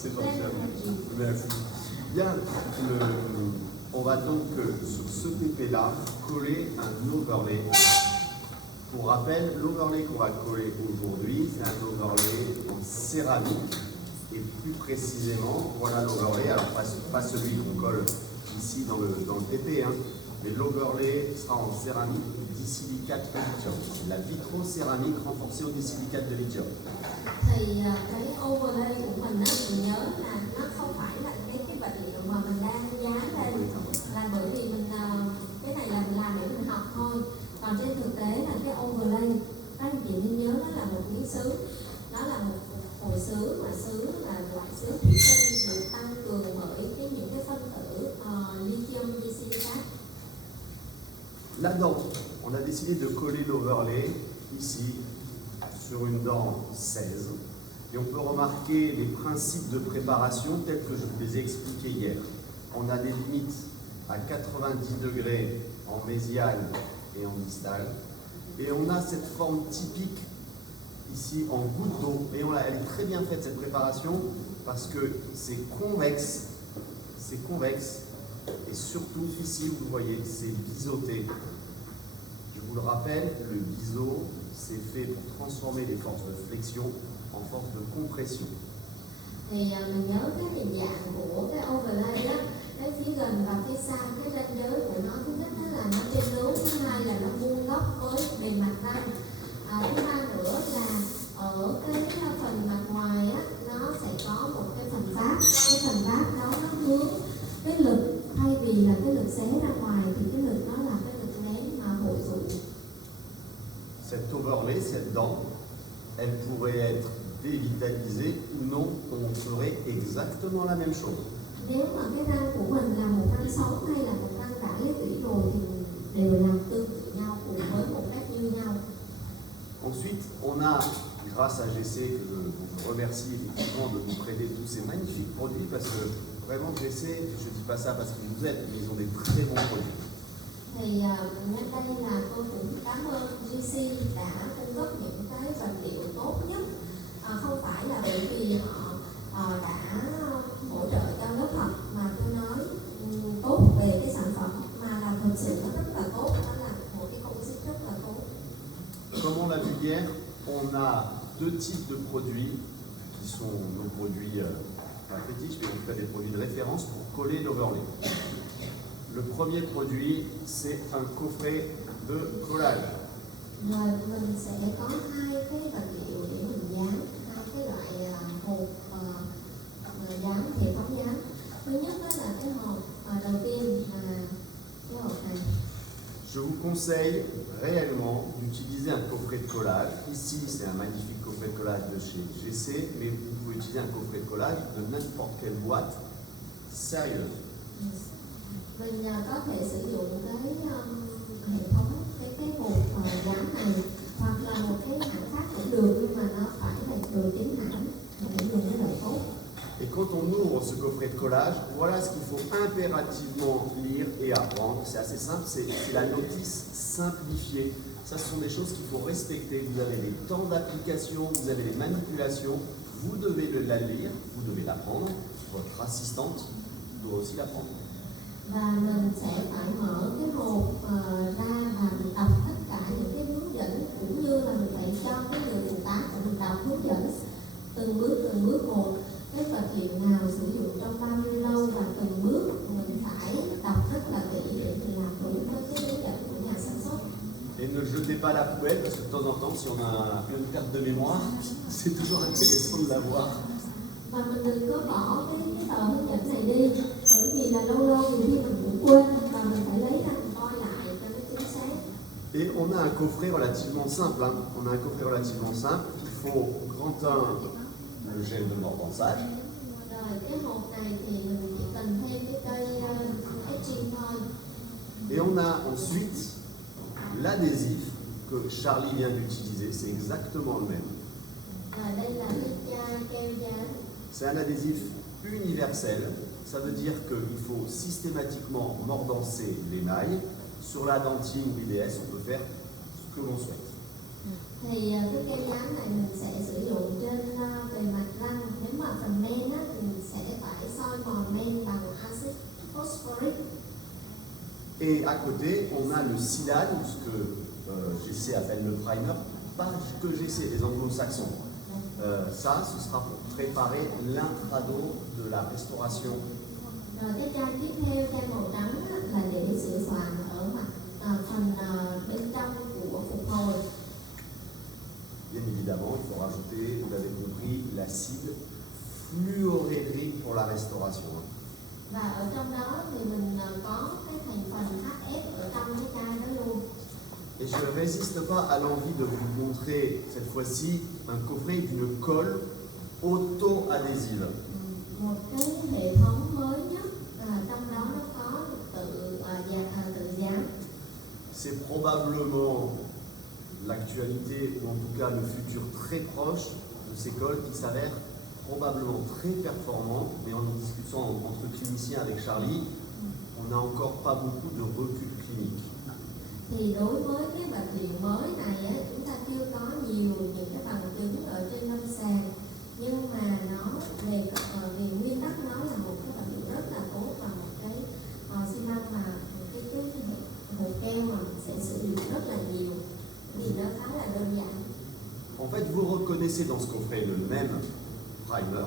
C'est gentil. Merci. Bien, on va donc sur ce TP-là coller un overlay. Pour rappel, l'overlay qu'on va coller aujourd'hui, c'est un overlay en céramique. Et plus précisément, voilà l'overlay. Alors pas celui qu'on colle ici dans le TP, hein, mais l'overlay sera en céramique disilicate de lithium. La vitrocéramique renforcée au disilicate de lithium. Thì cái overlay của mình á, mình nhớ là nó không phải là cái vật liệu mà mình đang dán lên, là bởi vì mình cái này là mình làm để mình học thôi. Còn trên thực tế là cái overlay, các anh chị nên nhớ nó là một miếng sứ, nó là một hồi sứ, mà sứ là loại sứ thủy tinh được tăng cường bởi những cái phân tử lithium disilicate. Là-dedans, on a décidé de coller l'overlay ici sur une dent 16. Et on peut remarquer les principes de préparation tels que je vous les ai expliqués hier. On a des limites à 90 degrés en mésial et en distal. Et on a cette forme typique ici en goutte d'eau. Et elle est très bien faite cette préparation parce que c'est convexe. C'est convexe. Et surtout ici, vous voyez, c'est biseauté. Je vous le rappelle, le biseau, c'est fait pour transformer les forces de flexion en forces de compression. Thì mình nhớ cái hình dạng của cái overlay á, cái phía gần và phía xa, cái ranh giới của nó, thứ nhất là nó trên núi, thứ hai là nó vuông góc với bề mặt răng, thứ ba nữa là ở cái phần mặt ngoài á, nó sẽ có một cái phần vát, cái phần vát đó nó hướng cái lực, thay vì là cái lực xé ra ngoài thì cái lực đó là cái lực nén mà hội tụ. Cette overlay, cette dent, elle pourrait être dévitalisée ou non, on ferait exactement la même chose. Nếu mà cái răng của mình là một răng sống hay là một răng đã lấy tủy rồi thì đều làm tương tự nhau cùng với một cách như nhau. Ensuite, on a, grâce à GC, que je vous remercie effectivement de nous prêter tous ces magnifiques produits, parce que vraiment GC, je ne dis pas ça parce qu'ils nous aident, mais ils ont des très bons produits. Thì nhân đây là tôi cũng cảm ơn GC đã cung cấp những cái vật liệu tốt nhất, không phải là bởi vì họ đã hỗ trợ cho lớp học mà tôi nói tốt về cái sản phẩm, mà là thực sự nó rất là tốt, nó là một cái công sức rất là tốt. Comme on l'a vu hier, on a deux types de produits qui sont nos produits pas fétiches, mais on fait des produits de référence pour coller l'overlay. Le premier produit, c'est un coffret de collage. Rồi mình sẽ có hai cái vật liệu để mình dán, hai cái loại hộp dán, hệ thống dán. Thứ nhất đó là cái hộp đầu tiên là cái hộp này. Je vous conseille réellement d'utiliser un coffret de collage. Ici, c'est un magnifique coffret de collage de chez GC, mais vous pouvez utiliser un coffret de collage de n'importe quelle boîte sérieuse. Mình có thể sử dụng cái hệ thống, cái hộp dán này, hoặc là một cái hãng khác cũng được, nhưng mà nó phải là đồ chính hãng để dùng cái loại tốt. Et quand on ouvre ce coffret de collage, voilà ce qu'il faut impérativement lire et apprendre. C'est assez simple, c'est la notice simplifiée. Ça, ce sont des choses qu'il faut respecter. Vous avez les temps d'application, vous avez les manipulations. Vous devez la lire, vous devez l'apprendre. Votre assistante doit aussi l'apprendre. Và mình sẽ phải mở cái hộp ra và mình đọc tất cả những cái hướng dẫn, cũng như là mình phải cho cái người phụ tá của mình đọc hướng dẫn từng bước một, cái vật liệu nào sử dụng trong bao nhiêu lâu, và từng bước mình phải đọc rất là kỹ để mình làm đúng với cái hướng dẫn của nhà sản xuất. Et ne jetez pas la poubelle, parce que de temps en temps, si on a une perte de mémoire, c'est toujours intéressant de l'avoir. Và mình đừng có bỏ cái tờ hướng dẫn này đi, bởi vì là lâu lâu thì mình cũng quên, và mình phải lấy ra mình coi lại cho nó chính xác. Et on a un coffret relativement simple. Hein. On a un coffret relativement simple. Il faut grand 1, le gel de mordant-sage. Rồi cái hộp này thì mình chỉ cần thêm cái cây chim thôi. Et on a ensuite l'adhésif que Charlie vient d'utiliser. C'est exactement le même. Đây là cái chai keo dán. C'est un adhésif universel. Ça veut dire qu'il faut systématiquement mordancer l'émail. Sur la dentine ou l'IBS, on peut faire ce que l'on souhaite. Thì cái keo dán này mình sẽ sử dụng trên bề mặt răng. Nếu mà phần men á, thì mình mòn men bằng axit phosphoric. Et à côté, on a le silane, ou ce que GC appelle le primer, pas que GC, les anglo-saxons. Ça, ce sera pour préparer l'intrado de la restauration. Rồi cái chai tiếp theo, chai màu trắng là để sửa soạn ở mặt phần bên trong của phục hồi. Bien évidemment, il faut rajouter, vous l'avez compris, l'acide fluorérique pour la restauration. Và ở trong đó thì mình có cái thành phần HF ở trong cái chai đó luôn. Et je ne résiste pas à l'envie de vous montrer cette fois-ci un coffret d'une colle auto-adhésive. Một cái hệ thống mới nhất, trong đó nó có tự dán. C'est probablement l'actualité, ou en tout cas le futur très proche de ces colles qui s'avèrent probablement très performantes, mais en discutant entre cliniciens avec Charlie, on n'a encore pas beaucoup de recul clinique. Thì đối với cái bệnh viện mới này á, chúng ta chưa có nhiều những cái bằng chứng ở trên lâm sàng, nhưng mà nó về nguyên tắc nó là một cái vật liệu rất là tốt và một cái xi măng mà cái hộp keo mà sẽ sử dụng rất là nhiều vì nó khá là đơn giản. En fait, vous reconnaissez dans ce coffret le même primer.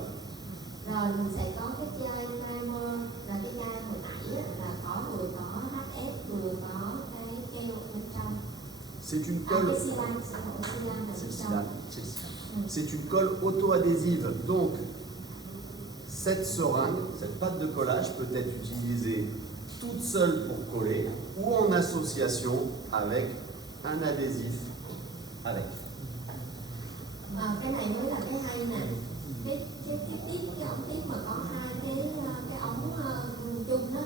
Rồi mình sẽ có cái chai primer là cái chai hồi nãy á, là vừa có HF vừa có cái keo bên trong. C'est une colle. C'est une colle auto-adhésive. Donc, cette seringue, cette pâte de collage peut être utilisée toute seule pour coller ou en association avec un adhésif avec. Cái này mới là cái hay nè. Cái ống tiếp mà có hai cái ống chung đó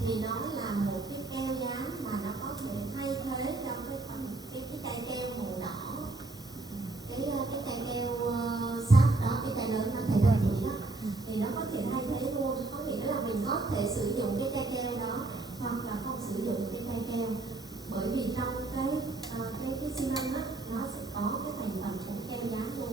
thì nó là một cái keo dán mà nó có thể thay thế cho cái chai keo màu đỏ, cái chai keo sáp đó, cái chai lớn nó thay thế đó thì nó có thể thay thế luôn. Có nghĩa là mình có thể sử dụng cái chai keo đó hoặc là không sử dụng cái chai keo, bởi vì trong cái xi măng đó nó sẽ có cái thành phần của keo dán luôn.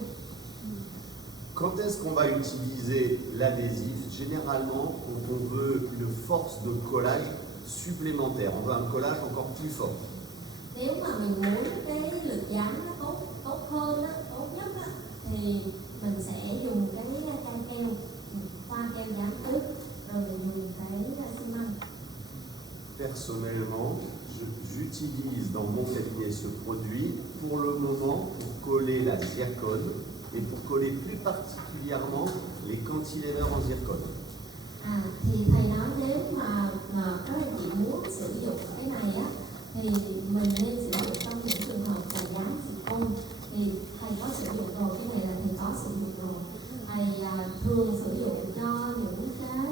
Quand est-ce qu'on va utiliser l'adhésif? Généralement, quand on veut une force de collage supplémentaire, on veut un collage encore plus fort. Nếu mà mình muốn cái lực dán nó tốt hơn, tốt nhất á, thì mình sẽ dùng cái chai keo, pha keo dán trước, rồi mình dùng cái xi măng. Personnellement, j'utilise dans mon cabinet ce produit pour le moment pour coller la zircone et pour coller plus particulièrement les cantilevers en zircone. Thì thầy nói nếu mà các anh chị muốn sử dụng cái này á, thì mình nên sử dụng trong những trường hợp là dán zircon. Thì thầy có sử dụng rồi, cái này là thầy có sử dụng rồi. Thầy thường sử dụng cho những cái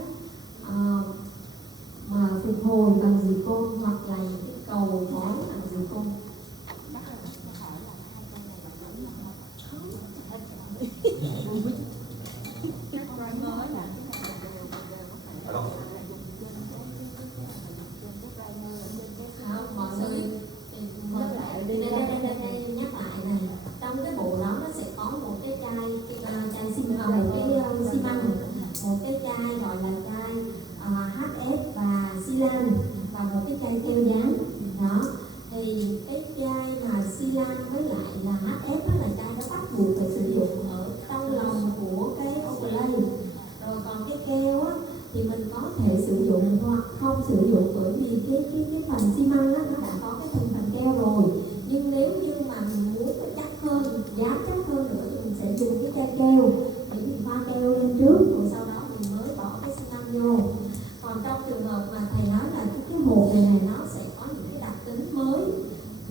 mà phục hồi bằng zircon hoặc là những cái cầu bói bằng zircon. Mọi người nhắc lại này, trong cái bộ đó nó sẽ có một cái chai xi măng, một cái chai gọi là chai HF và silan và một cái chai keo dán đó. Thì cái chai mà silan với lại là HF đó là chai nó bắt buộc phải sử dụng ở trong lòng của cái overlay. Rồi còn cái keo á thì mình có thể sử dụng hoặc không sử dụng, bởi vì cái phần xi măng á nó đã có cái thành phần keo rồi. Nhưng nếu như mà mình muốn chắc hơn, dán chắc hơn nữa thì mình sẽ dùng cái chai keo để mình pha keo lên trước, rồi sau đó mình mới bỏ cái xi măng vô. Còn trong trường hợp mà thầy nói là cái hộp này nó sẽ có những cái đặc tính mới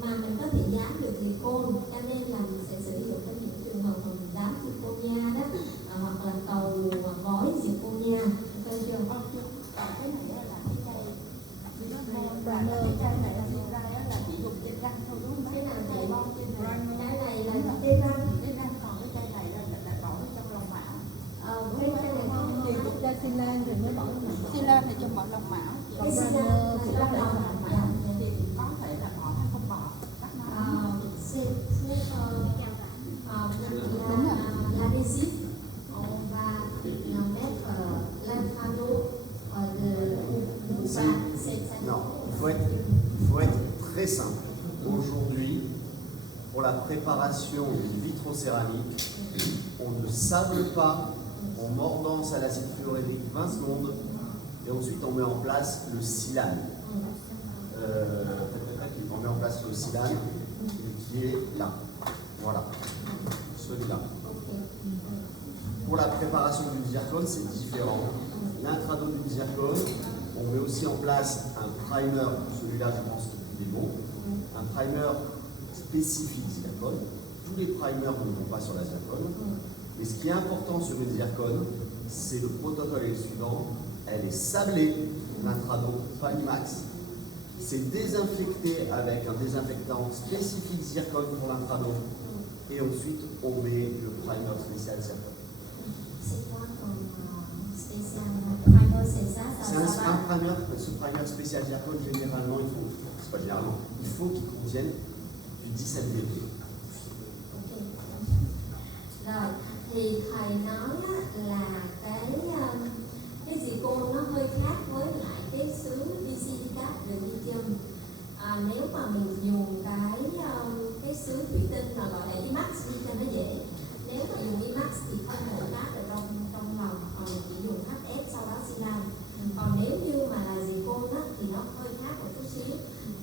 mà mình có thể dán được zircon, cho nên là mình sẽ sử dụng trong những trường hợp mà mình dán zirconia đó, hoặc là cầu gói zirconia. Ok chưa? Còn cái này là cái chai cái chai này là chỉ dùng trên răng thôi đúng không? Cái nào thầy bon trên răng? Cái này là trên răng, còn cái chai này là bỏ trong lòng mão. Cái chai này không thì dùng chai silan thì mới bỏ lòng mão. Silan thì trong bỏ lòng mão. Cái silan là trong lòng mão thì có thể là bỏ hay không bỏ. Adhesive và mettre l'infrarouge la préparation d'une vitrocéramique, on ne sable pas, on mordance à l'acide fluorédrique 20 secondes et ensuite on met en place le silane. On met en place le silane qui est là. Voilà, celui-là. Pour la préparation du zircone, c'est différent. L'intradot du zircone, on met aussi en place un primer, celui-là je pense qu'il est bon, un primer spécifique zircone. Tous les primers ne vont pas sur la zircone. Mais ce qui est important sur une zircone, c'est le protocole est le suivant. Elle est sablée, l'intradot Panimax. C'est désinfecté avec un désinfectant spécifique zircone pour l'intradot. Et ensuite, on met le primer spécial zircone. C'est quoi ton spécial primer, c'est ça? C'est un primer, ce primer spécial zircone, généralement, c'est pas généralement, il faut qu'il contienne du 17 pp. Ok. Rồi, thì thầy nói là cái zircon nó hơi khác với lại cái xứ VC-Cap Lithium. Nếu mà mình dùng cái xứ thủy tinh mà gọi là IMAX đi cho nó dễ. Nếu mà dùng IMAX thì không hổ cát ở trong lòng, còn mình chỉ dùng HF sau đó silan. Còn nếu như mà là zircon á, thì nó hơi khác một chút xíu,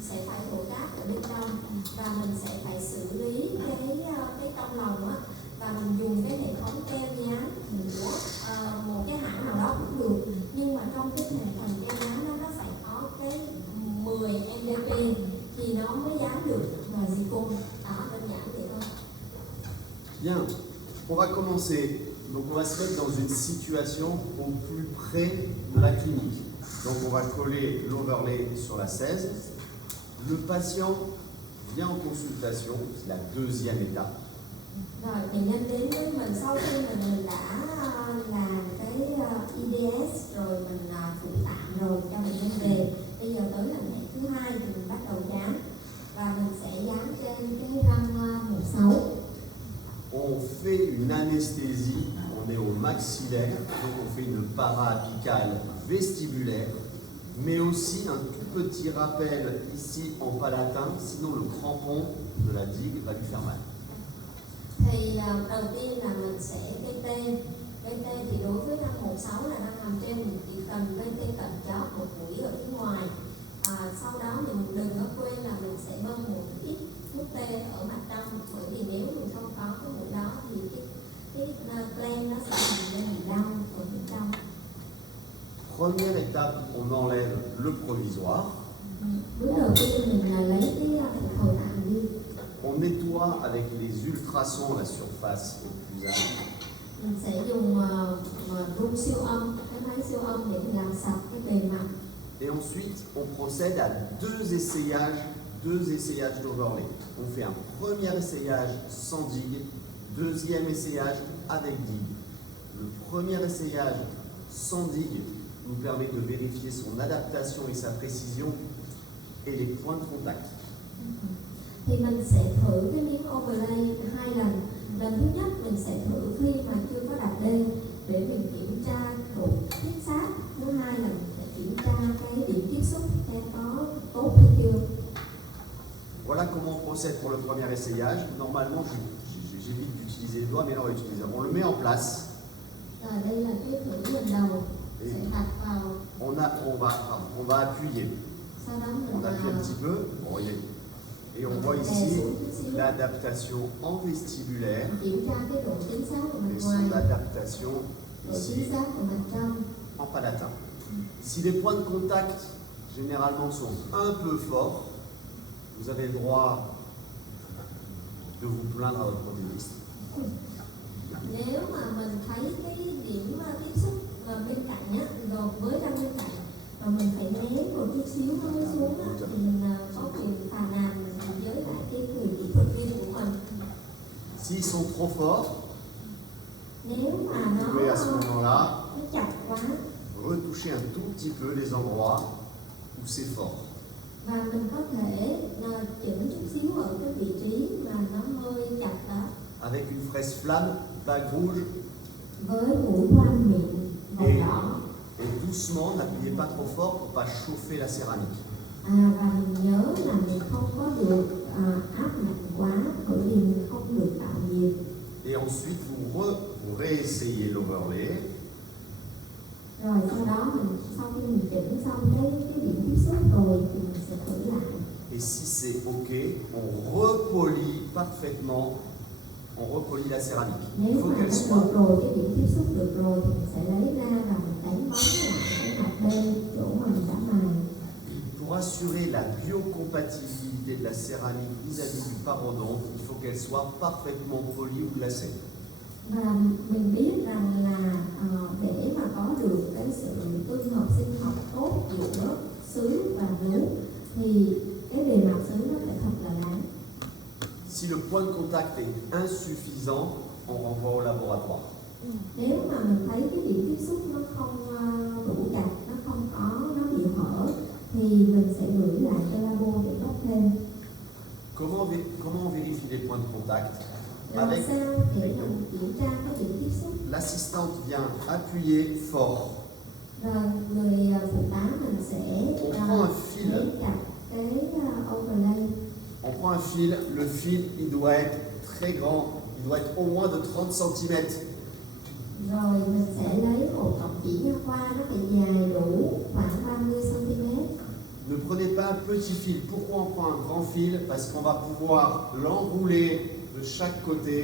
sẽ phải hổ cát ở bên trong và mình sẽ phải xử lý cái trong lòng á, và mình dùng cái hệ thống keo dán của một cái hãng nào đó cũng được, nhưng mà trong cái hệ thống keo dán đó nó phải có cái 10 mdp thì nó mới dán được là zircon. Đó, đơn giản vậy thôi. Bien, on va commencer. Donc on va se mettre dans une situation au plus près de la clinique. Donc on va coller l'overlay sur la 16. Le patient vient en consultation, c'est la deuxième étape. Rồi, bệnh nhân đến với mình sau khi mình đã làm cái IDS rồi mình phụ tạm rồi cho bệnh nhân về. Bây giờ tới lần này thứ hai thì mình bắt đầu dán và mình sẽ dán trên cái răng 16. On fait une anesthésie, on est au maxillaire, donc on fait une para-apicale vestibulaire, mais aussi un tout petit rappel ici en palatin, sinon le crampon de la digue va lui faire mal. Thì đầu tiên là mình sẽ TT thì đối với răng 16 là răng nằm trên, mình chỉ cần TT cận chóp một mũi ở phía ngoài. Sau đó mình đừng có quên là mình sẽ bơm một ít thuốc tê ở mặt trong, bởi vì nếu mình không có cái mũi đó thì cái gland nó sẽ làm cho mình đau ở bên trong. Première étape, on enlève le provisoire. Bước đầu tiên mình là lấy cái phục hồi tạm đi. On nettoie avec les ultrasons la surface occlusale. Mình sẽ dùng rung siêu âm, cái máy siêu âm để mình làm sạch cái bề mặt. Et ensuite, on procède à deux essayages d'overlay. On fait un premier essayage sans digue, deuxième essayage avec digue. Le premier essayage sans digue nous permet de vérifier son adaptation et sa précision et les points de contact. Thì mình sẽ thử cái miếng overlay 2 lần. Lần thứ nhất mình sẽ thử khi mà chưa có đặt đen để mình kiểm tra độ chính xác. Thứ hai là mình sẽ kiểm tra cái điểm tiếp xúc xem có tốt hay chưa. Voilà comment on procède pour le premier essayage. Normalement, j'évite d'utiliser les doigts, mais là on va utiliser. On le met en place. Rồi đây là cái thử lần đầu. Sẽ đặt vào. On va appuyer. Sau đó mình on appuie un petit peu. Bon, voyez. Et on voit ici l'adaptation en vestibulaire et son adaptation ici en palatin. Si les points de contact généralement sont un peu forts, vous avez le droit de vous plaindre à votre prothésiste. Nếu mà mình thấy cái điểm tiếp xúc bên cạnh rồi với răng bên cạnh mà mình phải né một chút xíu nó mới xuống thì mình có quyền phàn nàn với lại cái người kỹ thuật viên của mình. S'ils sont trop forts, nếu mà vous pouvez à ce moment-là nó chặt quá, retoucher un tout petit peu les endroits où c'est fort. Và mình có thể chỉnh chút xíu ở cái vị trí mà nó hơi chặt đó. Avec une fraise flamme, vague rouge. Với mũi khoan miệng màu đỏ. Et doucement, n'appuyez pas trop fort pour ne pas chauffer la céramique. Và mình nhớ là mình không có được áp nặng quá, bởi vì mình không được tạo nhiệt. Et ensuite, vous réessayez l'overlay. Rồi sau khi mình chỉnh xong cái điểm tiếp xúc rồi thì mình sẽ thử lại. Et si c'est OK, on repolit parfaitement, on repolit la céramique. Il Nếu faut mà qu'elle đã soit... được rồi, cái điểm tiếp xúc được rồi thì mình sẽ lấy ra và mình đánh bóng lại cái mặt bên chỗ mà mình đã mài. Pour assurer la biocompatibilité de la céramique vis-à-vis du parodonte, il faut qu'elle soit parfaitement polie ou glacée. Và mình biết rằng là để mà có được cái sự tương hợp sinh học tốt giữa sứ và vú thì cái bề mặt sứ nó phải thật là láng. Si le point de contact est insuffisant, on renvoie au laboratoire. Nếu mà mình thấy cái điểm tiếp xúc nó không đủ chặt, nó bị hở thì mình sẽ gửi lại cho labo để bóc thêm. Comment on vérifie les points de contact? Làm Avec sao để mình kiểm tra cái điểm tiếp xúc? l'assistante vient appuyer fort. Rồi người phụ tá mình sẽ On prend un fil. lấy chặt cái overlay. On prend un fil, le fil il doit être très grand, il doit être au moins de 30 cm. Rồi mình sẽ lấy một cọng chỉ nha khoa, nó phải dài đủ khoảng 30 cm. Ne prenez pas un petit fil. Pourquoi on prend un grand fil? Parce qu'on va pouvoir l'enrouler de chaque côté,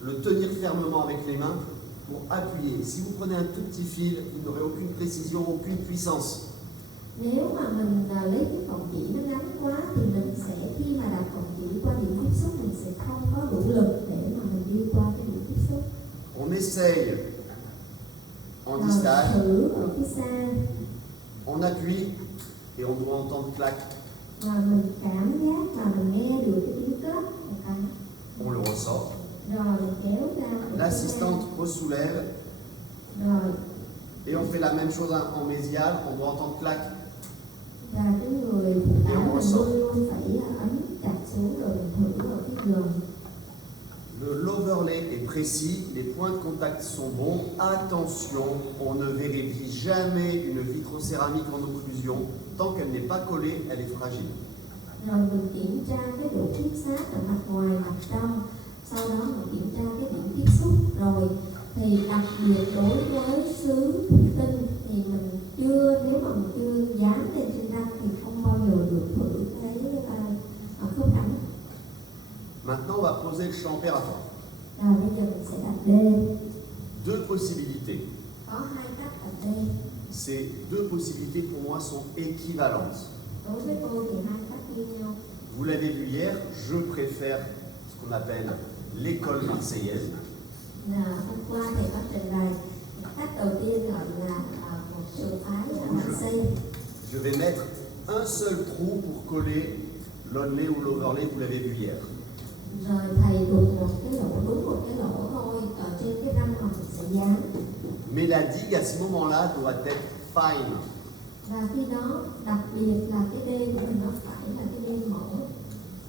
le tenir fermement avec les mains pour appuyer. Si vous prenez un tout petit fil, vous n'aurez aucune précision, aucune puissance. Nếu mà mình lấy cái cọng chỉ nó ngắn quá thì mình sẽ khi mà đặt cọng chỉ qua điểm tiếp xúc mình sẽ không có đủ lực để mà mình đi qua cái điểm tiếp xúc. On essaye en Rồi distance, thử ở phía xa on appuie et on doit entendre clac. và mình cảm giác và mình nghe được cái tiếng cất một cái. On le ressort. Rồi mình kéo ra. L'assistante soulève Rồi et on fait la même chose en mésial, on doit entendre clac. và cái người phụ tá mình luôn luôn phải ấn chặt xuống rồi mình thử ở cái gần. L'overlay est précis, les points de contact sont bons. Attention, on ne vérifie jamais une vitrocéramique en occlusion. Tant qu'elle n'est pas collée, elle est fragile. Rồi mình kiểm tra cái độ tiếp sát ở mặt ngoài, mặt trong. Sau đó mình kiểm tra cái điểm tiếp xúc rồi. Thì đặc biệt đối với sứ thủy tinh thì mình nếu mà mình chưa dán lên trên răng thì không bao giờ được thử cái khớp răng. Maintenant, on va poser le champ opératoire. Rồi bây giờ mình sẽ đặt đê. Deux possibilités. Có hai cách đặt đê. Ces deux possibilités pour moi sont équivalentes. Đối với tôi thì hai cách như nhau. Vous l'avez vu hier, je préfère ce qu'on appelle l'école marseillaise. Hôm qua thầy có trình bày cách đầu tiên gọi là một trường phái Marseille. Je vais mettre un seul trou pour coller l'onlay ou l'overlay, vous l'avez vu hier. Rồi thầy đục một cái lỗ, đúng một cái lỗ thôi ở trên cái răng mà mình sẽ dán. Mais la digue à ce moment-là doit être fine. Và khi đó đặc biệt là cái đê của mình nó phải là cái đê mỏng.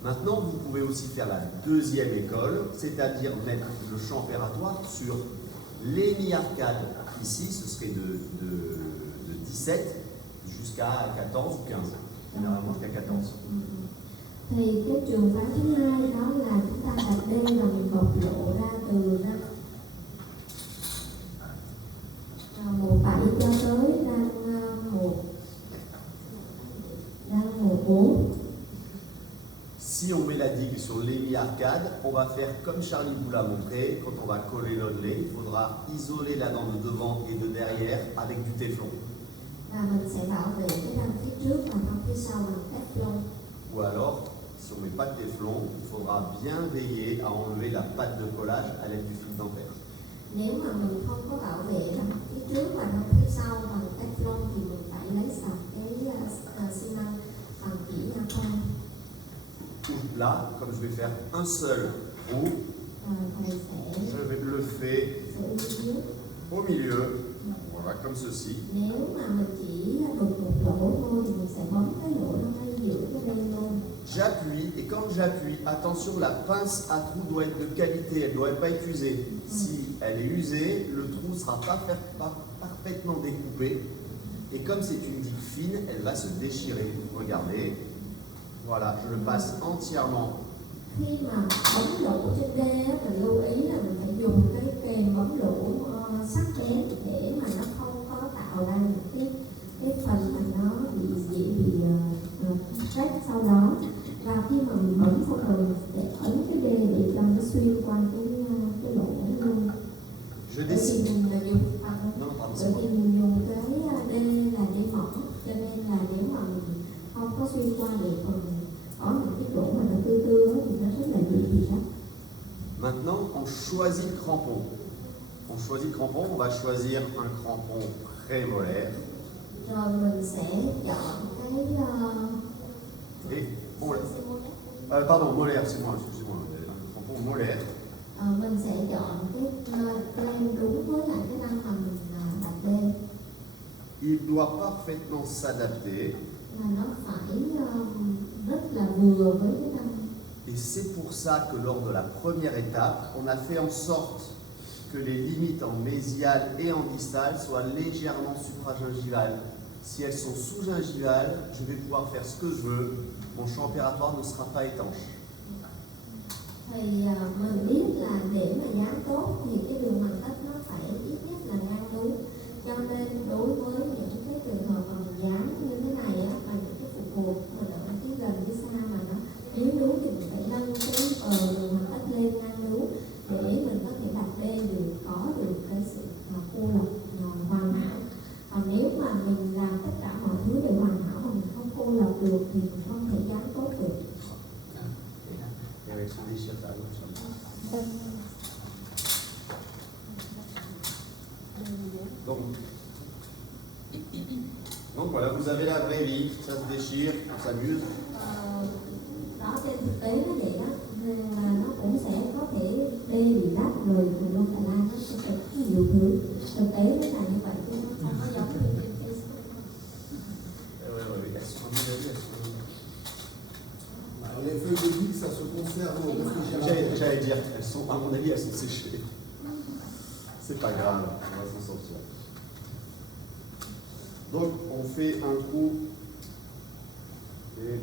Maintenant, vous pouvez aussi faire la deuxième école, c'est-à-dire mettre le champ opératoire sur l'hémi-arcade. Ici, ce serait de 17 jusqu'à 14 ou 15. Généralement jusqu'à 14. Thì cái trường phái thứ hai đó là chúng ta đặt đê và mình bộc lộ ra từ răng 17 cho tới răng 14. Si on met la digue sur l'hémi-arcade, on va faire comme Charlie vous l'a montré. Quand on va coller l'onlay, il faudra isoler la dent de devant et de derrière avec du téflon. Và mình sẽ bảo vệ cái răng phía trước và răng phía sau bằng téflon. Ou alors, si on ne met pas de téflon, il faudra bien veiller à enlever la pâte de collage à l'aide du fil dentaire. Nếu mà mình không có bảo vệ răng phía trước và răng phía sau bằng téflon thì mình phải lấy sạch cái xi măng bằng chỉ nha khoa. Là, comme je vais faire un seul trou, je vais le faire au milieu, voilà, comme ceci. Nếu mà mình chỉ đục một lỗ thôi thì mình sẽ bấm cái lỗ nó ngay giữa cái bên luôn. J'appuie et quand j'appuie, attention, la pince à trou doit être de qualité, elle ne doit pas être usée. Si elle est usée, le trou ne sera pas parfaitement découpé. Et comme c'est une digue fine, elle va se déchirer. Regardez. Voilà, je le passe entièrement. Khi mà bấm lỗ trên đê á, mình lưu ý là mình phải dùng cái kềm bấm lỗ sắc bén để mà nó không có tạo ra những cái phần mà nó bị rách sau đó. Và khi mà mình bấm xong rồi mình sẽ ấn cái đê để cho nó xuyên qua cái lỗ luôn. Je Bởi vì décide. mình dùng Non, pardon, bởi c'est moi. vì mình dùng cái đê là đê mỏng, cho nên là nếu mà mình không có xuyên qua để còn có những cái chỗ mà nó tư á, thì nó rất là dễ bị rách. Maintenant, on choisit le crampon. On choisit le crampon, on va choisir un crampon prémolaire. Rồi mình sẽ chọn cái Et bon, pardon, molaire, c'est moi, excusez-moi, un crampon molaire. Mình sẽ chọn cái plan đúng với lại cái răng mà mình đặt lên. Il doit parfaitement s'adapter. Mà nó phải rất là vừa với cái răng. Et c'est pour ça que lors de la première étape, on a fait en sorte que les limites en mésiale et en distale soient légèrement supragingivales. Si elles sont sous-gingivales, je vais pouvoir faire ce que je veux, mon champ opératoire ne sera pas étanche. Thì mình biết là để mà dán tốt thì cái đường hoàng tất nó phải ít nhất là ngang núi. Cho nên đối với những cái trường hợp mà mình dán như thế này á, mà những cái phụ cột mình ở cái gần với xa mà nó yếu núi thì mình phải nâng cái đường hoàng tất lên ngang núi để mình có thể đặt lên được có được cái sự cô lập hoàn hảo. Còn nếu mà mình làm tất cả mọi thứ để hoàn hảo mà mình không cô lập được thì mình không thể dán tốt được. Donc voilà, vous avez la vraie vie, ça se déchire, on s'amuse. Đó trên thực tế nó vậy đó, nên là nó cũng sẽ có thể đê bị rách rồi luôn Đà Lan nó sẽ phải có nhiều thứ. Thực tế nó là như vậy chứ nó không có giống như trên Facebook. Alors, les feuilles de vie, ça se conserve au réfrigérateur. J'allais dire, elles sont, à mon avis, elles sont séchées. C'est pas grave, on va s'en sortir. Donc, on fait un coup et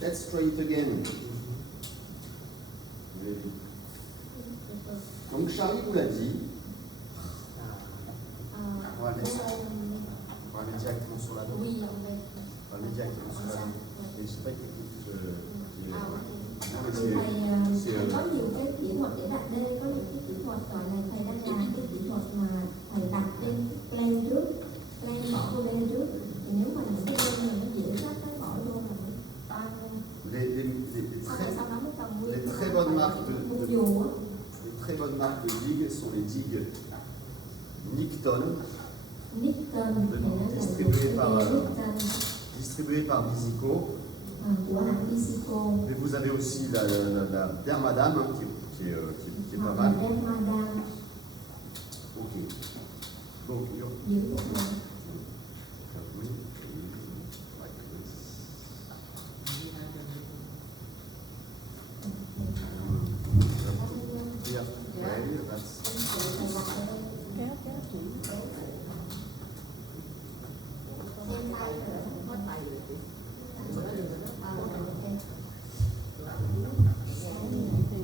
let's try it again. Donc Charlie vous l'a dit. On va aller directement sur la table. Oui, On va aller directement sur la table. Mais je sais pas technique qui Thì thầy có nhiều cái kỹ thuật để đặt đê, có những cái kỹ thuật gọi là thầy đang làm cái kỹ thuật mà thầy đặt trên plan trước, plan bỏ vô đê trước. Thì nếu mà những cái đê này nó dễ rách cái bỏ vô là nó to lên. Les très bonnes marques de digues sont les digues Nicton, distribuées par Visico. Et vous avez aussi la Dermadam qui est pas mal. Ok. Donc,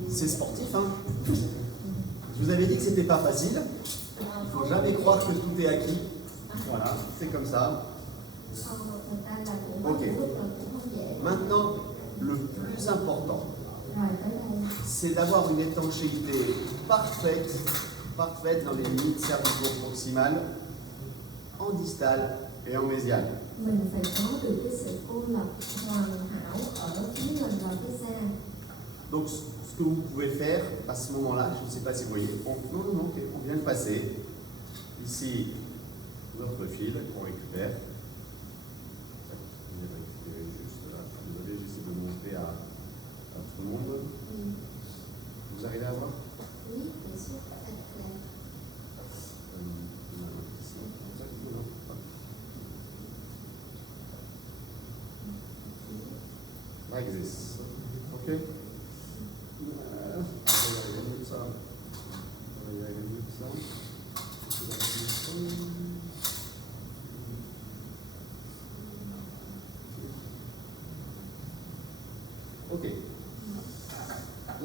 c'est sportif, hein. Je vous avais dit que c'était pas facile. Il ne faut jamais croire que tout est acquis. Voilà, c'est comme ça. Ok. Maintenant, le plus important, c'est d'avoir une étanchéité parfaite dans les limites cervico-proximales, en distale et en mésiale. Mình phải có được cái sự cô lập hoàn hảo ở phía gần và phía xa. Donc, ce que vous pouvez faire à ce moment-là, je ne sais pas si vous voyez, on vient de passer ici notre fil qu'on récupère. Juste là. Désolé, j'essaie de montrer à tout le monde. Vous arrivez à voir? Oui, bien sûr, très clair. Like this. Okay?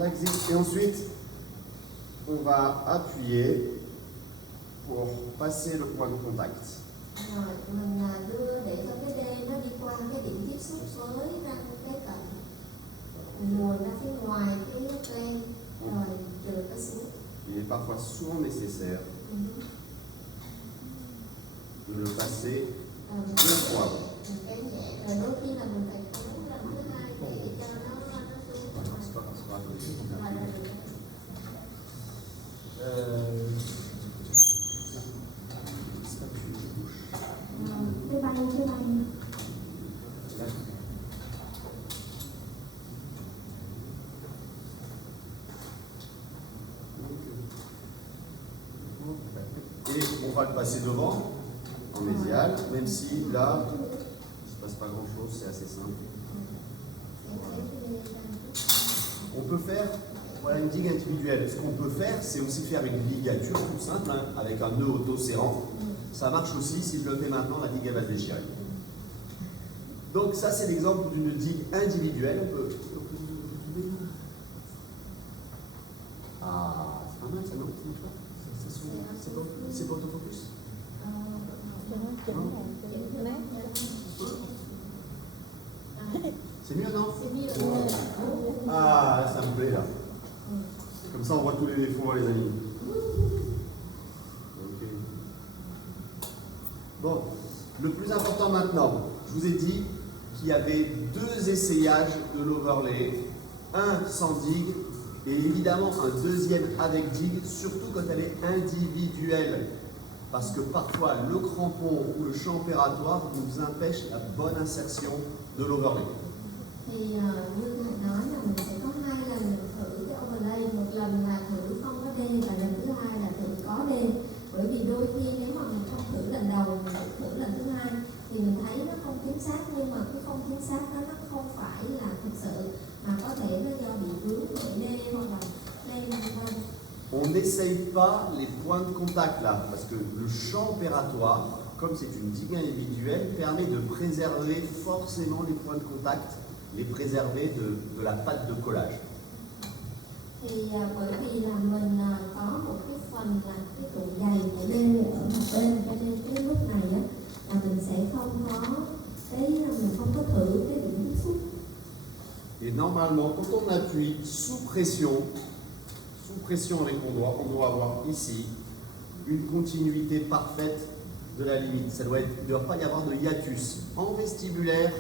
Et ensuite, on va appuyer pour passer le point de contact. Rồi mình đưa để cho cái đê nó đi qua cái điểm tiếp xúc với răng cái cạnh, luồn ra phía ngoài cái cây rồi trượt nó xuống. Il est parfois souvent nécessaire de le passer deux fois. Cái nhẹ rồi đôi khi là mình phải uống lần thứ hai để cho nó xuống. Cái bay. Et on va le passer devant, en mésial, même si là, il ne se passe pas grand-chose, c'est assez simple. On peut faire une digue individuelle. Ce qu'on peut faire, c'est aussi faire une ligature tout simple, hein, avec un nœud auto-serrant. Ça marche aussi, si je le fais maintenant, la digue elle va se déchirer. Donc ça, c'est l'exemple d'une digue individuelle. On peut... Ah, c'est pas mal ça, non? C'est pas autofocus? C'est mieux, non? C'est mieux. Ah, ça me plaît là. Comme ça, on voit tous les défauts, les amis. Okay. Bon, le plus important maintenant, je vous ai dit qu'il y avait deux essayages de l'overlay, un sans digue et évidemment un deuxième avec digue, surtout quand elle est individuelle. Parce que parfois, le crampon ou le champ opératoire nous empêche la bonne insertion de l'overlay. Thì như thầy nói là mình sẽ có hai lần thử cái overlay, một lần là thử không có đê và lần thứ hai là thử có đê. Bởi vì đôi khi nếu mà mình không thử lần đầu, mình thử lần thứ hai thì mình thấy nó không chính xác, nhưng mà cái không chính xác đó nó không phải là thực sự, mà có thể nó do bị vướng bởi đê hoặc là đê vân. On n'essaye pas les points de contact là, parce que le champ opératoire, comme c'est une digue individuelle, permet de préserver forcément les points de contact, les préserver de la pâte de collage. Thì bởi vì là mình có một cái phần là cái trụ dày ở đây ở một bên, cho nên cái lúc này á là mình sẽ không có mình không có thử cái điểm tiếp xúc. Et normalement, quand on appuie sous pression avec mon doigt, on doit avoir ici une continuité parfaite de la limite. Il ne doit pas y avoir de hiatus en vestibulaire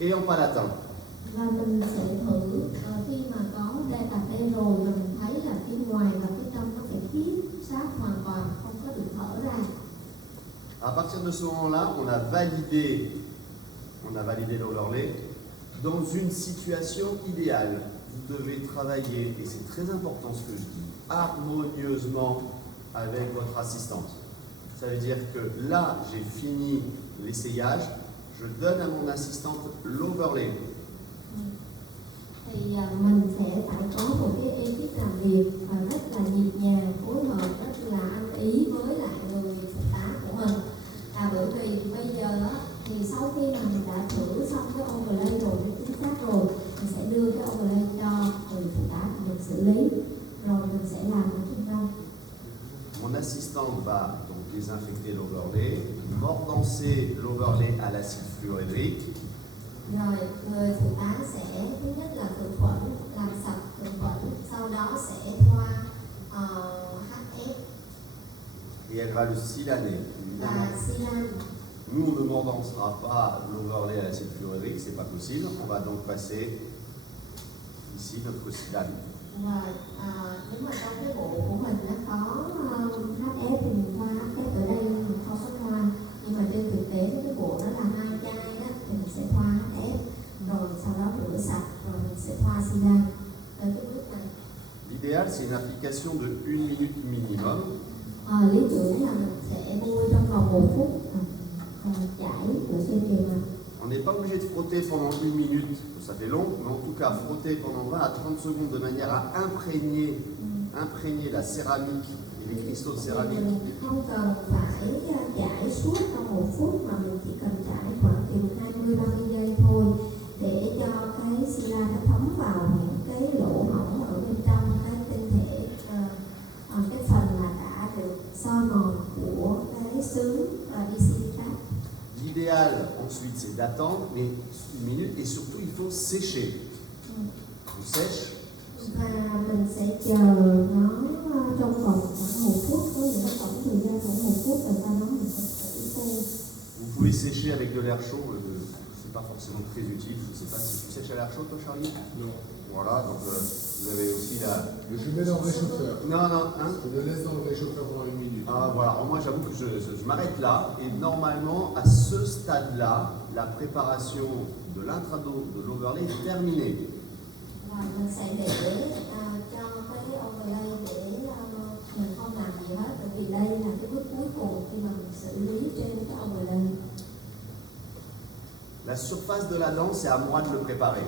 et en palatin. Và mình sẽ thử khi mà có đê cà tê rồi và mình thấy là phía ngoài và phía trong nó phải khít sát hoàn toàn, không có được thở ra. À partir de ce moment-là, on a validé l'overlay dans une situation idéale. Vous devez travailler, et c'est très important ce que je dis, harmonieusement avec votre assistante. Ça veut dire que là, j'ai fini l'essayage, je donne à mon assistante l'overlay. Thì mình sẽ phải có một cái ekip làm việc rất là nhịp nhàng, phối hợp rất là ăn ý với lại người phụ tá của mình. Bởi vì bây giờ thì sau khi mà mình đã thử xong cái overlay rồi, cái chính xác rồi, mình sẽ đưa cái overlay cho người phụ tá của mình xử lý, rồi mình sẽ làm ở trung tâm. Mon assistante va donc désinfecter l'overlay, mordancer l'overlay à l'acide fluorhydrique. Rồi người phụ tá sẽ thứ nhất là khử khuẩn, làm sạch khử khuẩn, sau đó sẽ thoa HF et elle va le silaner. và silan. Nous, on ne mordancera pas l'overlay à l'acide fluorhydrique, c'est pas possible. On va donc passer ici notre silane. Rồi nếu mà trong cái bộ của mình nó có HF thì mình thoa HF, ở đây mình không có thoa, nhưng mà trên thực tế cái bộ đó là 2 chai đó thì mình sẽ thoa HF, rồi sau đó rửa sạch, rồi mình sẽ thoa silan tới cái bước này. L'idéal, c'est une application de 1 minute minimum. Lý tưởng là mình sẽ bôi trong vòng 1 phút, chải rửa xoay chuyền mặt. On n'est pas obligé de frotter pendant 1 minute, ça fait long, mais en tout cas frotter pendant 20 à 30 secondes de manière à imprégner la céramique et les cristaux de céramique. Mình không cần phải chải suốt trong 1 phút, mà mình chỉ cần chải khoảng chừng 20-30 giây thôi, để cho cái sila nó thấm vào những cái cái lỗ hổng ở bên trong cái tinh thể, cái phần mà đã được soi mòn của cái xứ Basilicata. L'idéal ensuite c'est d'attendre mais une minute et surtout il faut sécher. On sèche. Và mình sẽ chờ nó trong vòng khoảng 1 phút, có nghĩa là tổng thời gian khoảng 1 phút rồi sau đó mình sẽ thử khô. Vous pouvez sécher avec de l'air chaud, c'est pas forcément très utile. Je ne sais pas si tu sèches à l'air chaud toi Charlie. Non. Voilà, donc vous avez aussi la... Je mets dans le réchauffeur. Non, hein. Je le laisse dans le réchauffeur pendant 1 minute. Ah voilà, alors moi j'avoue que je m'arrête là et normalement à ce stade-là, la préparation de l'intrado de l'overlay est terminée. Và mình sẽ để cho cái overlay để mình không làm gì hết, bởi vì đây là cái bước cuối cùng khi mà mình xử lý trên cái overlay. La surface de la dent, c'est à moi de le préparer.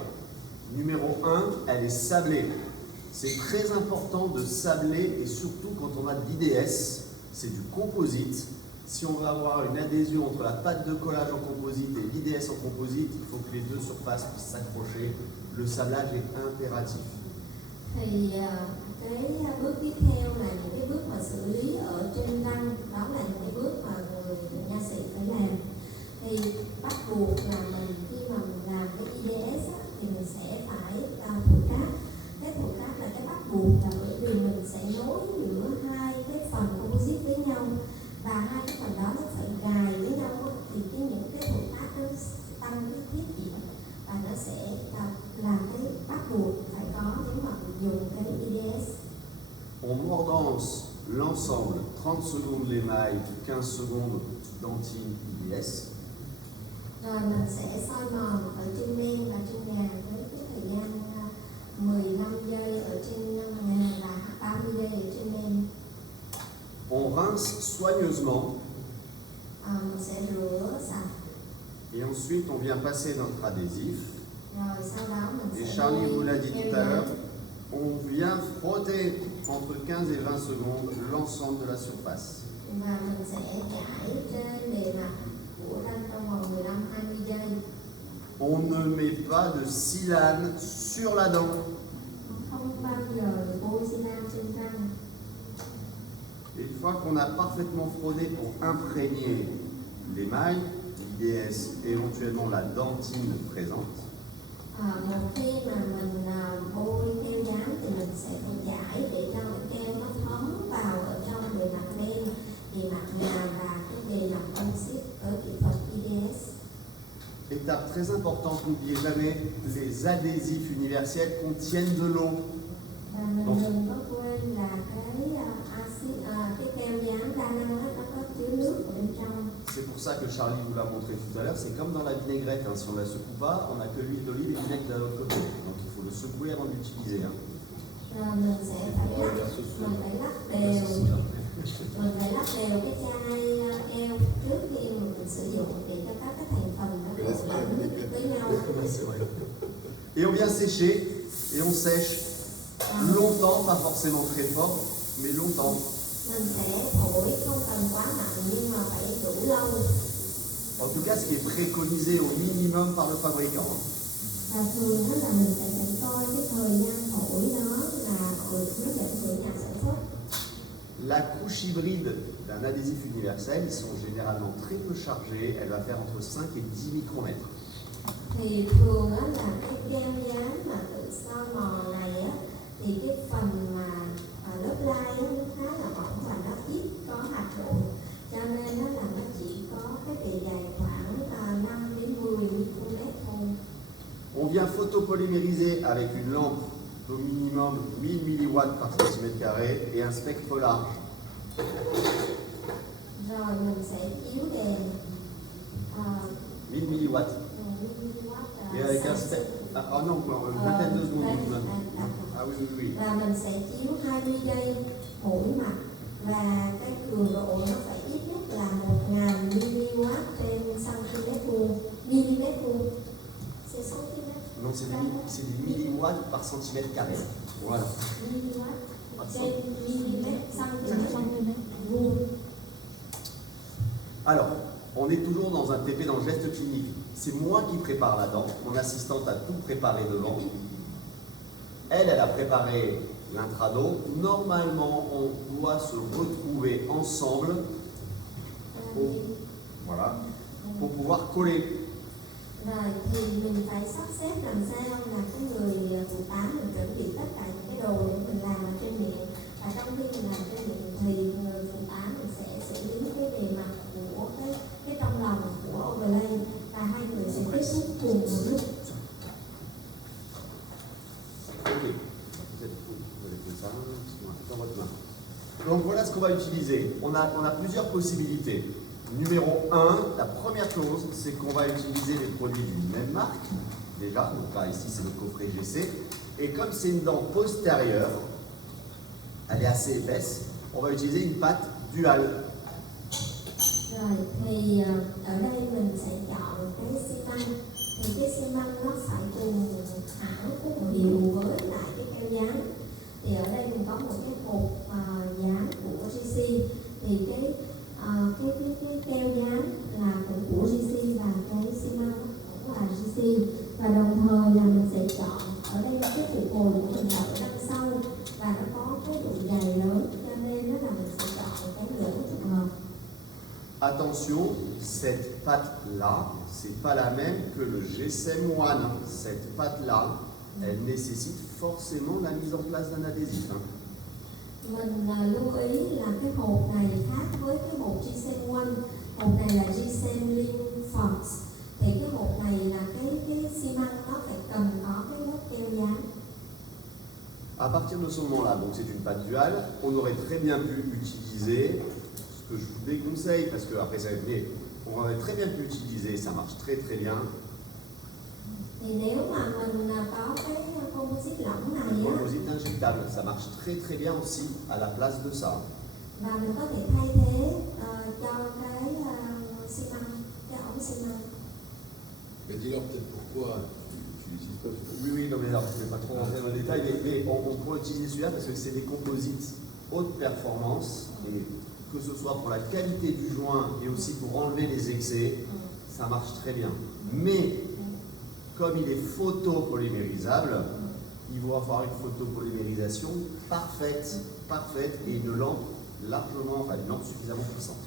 Numéro 1, elle est sablée. C'est très important de sabler et surtout quand on a de l'IDS, c'est du composite. Si on veut avoir une adhésion entre la pâte de collage en composite et l'IDS en composite, il faut que les deux surfaces puissent s'accrocher. Le sablage est impératif. Thì cái bước tiếp theo là những cái bước mà xử lý ở trên răng, đó là những cái bước mà người nha sĩ phải làm. Thì bắt buộc là mình khi mà mình làm cái IDS á, thì mình sẽ phải thổi cát. Cái thổi cát là cái bắt buộc, là bởi vì mình sẽ nối giữa hai cái phần composite với nhau và hai cái phần đó nó phải gài với nhau, thì những cái thổi cát nó tăng cái tiết diện và nó sẽ làm cái bắt buộc phải có nếu mà mình dùng cái IDS. On mordance l'ensemble, 30 secondes l'émail, 15 secondes dentine IDS. Rồi mình sẽ soi mòn ở trên men và trên gà với cái thời gian 15 giây ở trên gà và 30 giây ở trên men. On rince soigneusement Mình sẽ rửa sạch. et ensuite on vient passer notre adhésif. Rồi sau đó mình Et sẽ Charlie vous l'a bôi dit theo tout à l'heure, dán. on vient frotter entre 15 et 20 secondes l'ensemble de la surface. Và mình sẽ chải trên bề mặt của răng trong vòng 15-20 giây. On ne met pas de silane sur la dent. Không bao giờ bôi silicone trên răng. Et une fois qu'on a parfaitement frotté pour imprégner l'émail, l'IDS et éventuellement la dentine présente, Một khi mà mình bôi keo dán thì mình sẽ phải chải để cho cái keo nó thấm vào ở trong bề mặt men, bề mặt gà và cái bề mặt composite ở kỹ thuật IDS. étape très importante, n'oubliez jamais, les adhésifs universels contiennent de l'eau. Và mình đừng có quên là cái keo dán đa năng nó có chứa nước ở bên trong. C'est pour ça que Charlie vous l'a montré tout à l'heure, c'est comme dans la vinaigrette, hein. Si on ne la secoue pas, on n'a que l'huile d'olive et le vinaigre de l'autre côté. Donc il faut le secouer avant de l'utiliser. Hein. Mình sẽ phải lắc đều, mình phải lắc đều cái chai keo trước khi mình sử dụng để cho các cái thành phần nó trộn lẫn với nhau. Et on vient sécher, et on sèche longtemps, pas forcément très fort, mais longtemps. Mình sẽ thổi không cần quá mạnh nhưng mà phải đủ lâu. En tout cas, ce qui est préconisé au minimum par le fabricant. Và thường đó là mình sẽ coi cái thời gian thổi đó là hướng dẫn của nhà sản xuất. La couche hybride d'un adhésif universel, ils sont généralement très peu chargés, elle va faire entre 5 et 10 micromètres. Thì thường đó là cái keo dán mà tự soi mòn này á, thì cái phần mà lớp lai nó khá là mỏng và nó ít có hạt bụi, cho nên nó là nó chỉ có cái bề dày khoảng 5 đến 10 micromet thôi. On vient photopolymériser avec une lampe d'au minimum 1000 mW par cm carré et un spectre large. Rồi mình sẽ chiếu đèn 1000 mW. Et avec un spectre... Ah non, peut-être 2 secondes. Ah oui, oui, oui. Và mình sẽ chiếu 20 giây mỗi mặt và cái cường độ nó phải ít nhất là 1000 mW trên cm vuông. C'est cm. Non, c'est des milliwatts par centimètre carré. Voilà. MW trên cm vuông. Alors, on est toujours dans un TP dans le geste clinique. C'est moi qui prépare la dent. Mon assistante a tout préparé devant. Elle a préparé l'intrado. Normalement, on doit se retrouver ensemble voilà, pour pouvoir coller. Rồi thì mình phải sắp xếp làm sao là cái người phụ tá mình chuẩn bị tất cả những cái đồ để mình làm ở trên miệng, và trong khi mình làm trên miệng thì người phụ tá mình sẽ xử lý cái bề mặt của cái trong lòng của overlay, và hai người sẽ tiếp xúc cùng một lúc. Ok. Dans votre main. Donc voilà ce qu'on va utiliser. On a plusieurs possibilités. Numéro 1, la première chose, c'est qu'on va utiliser les produits d'une même marque, déjà, donc là ici c'est le coffret GC, et comme c'est une dent postérieure, elle est assez épaisse, on va utiliser une pâte duale. Rồi thì ở đây mình sẽ chọn cái xi măng, thì cái xi măng nó phải cùng hãng cái hiệu với lại cái keo dán. Thì ở đây mình có một cái hộp dán của GC, thì cái keo dán là cũng của GC và cái xi măng cũng là GC, và đồng thời là mình sẽ chọn ở đây cái phụ hồi của mình ở đằng sau và nó có cái độ dày lớn, cho nên đó là mình sẽ chọn cái nhựa thích hợp. Attention, cette pâte-là, c'est pas la même que le GSM One. Cette pâte-là, elle nécessite forcément la mise en place d'un adhésif. Mình lưu ý là cái hộp này khác với cái hộp GSM One. Hộp này là GSM Link Fox. Thì cái hộp này là cái xi măng nó phải cần có cái lớp keo dán. À partir de ce moment-là, donc c'est une pâte duale, on aurait très bien pu utiliser, ce que je vous déconseille, parce que après ça va être bien, on aurait très bien pu utiliser, ça marche très très bien. Thì nếu mà mình có cái composite lỏng này á, Composite injectable, ça marche très très bien aussi à la place de ça. và mình có thể thay thế cho cái xi măng, cái ống xi măng. Mais dis-leur peut-être pourquoi tu n'utilises pas. Oui, oui, non mais alors, je ne vais pas trop rentrer dans le détail, mais on pourrait utiliser celui-là parce que c'est des composites haute performance, et que ce soit pour la qualité du joint et aussi pour enlever les excès, ça marche très bien. Mais comme il est photopolymérisable, il va avoir une photopolymérisation parfaite et une lampe largement, enfin une lampe suffisamment puissante.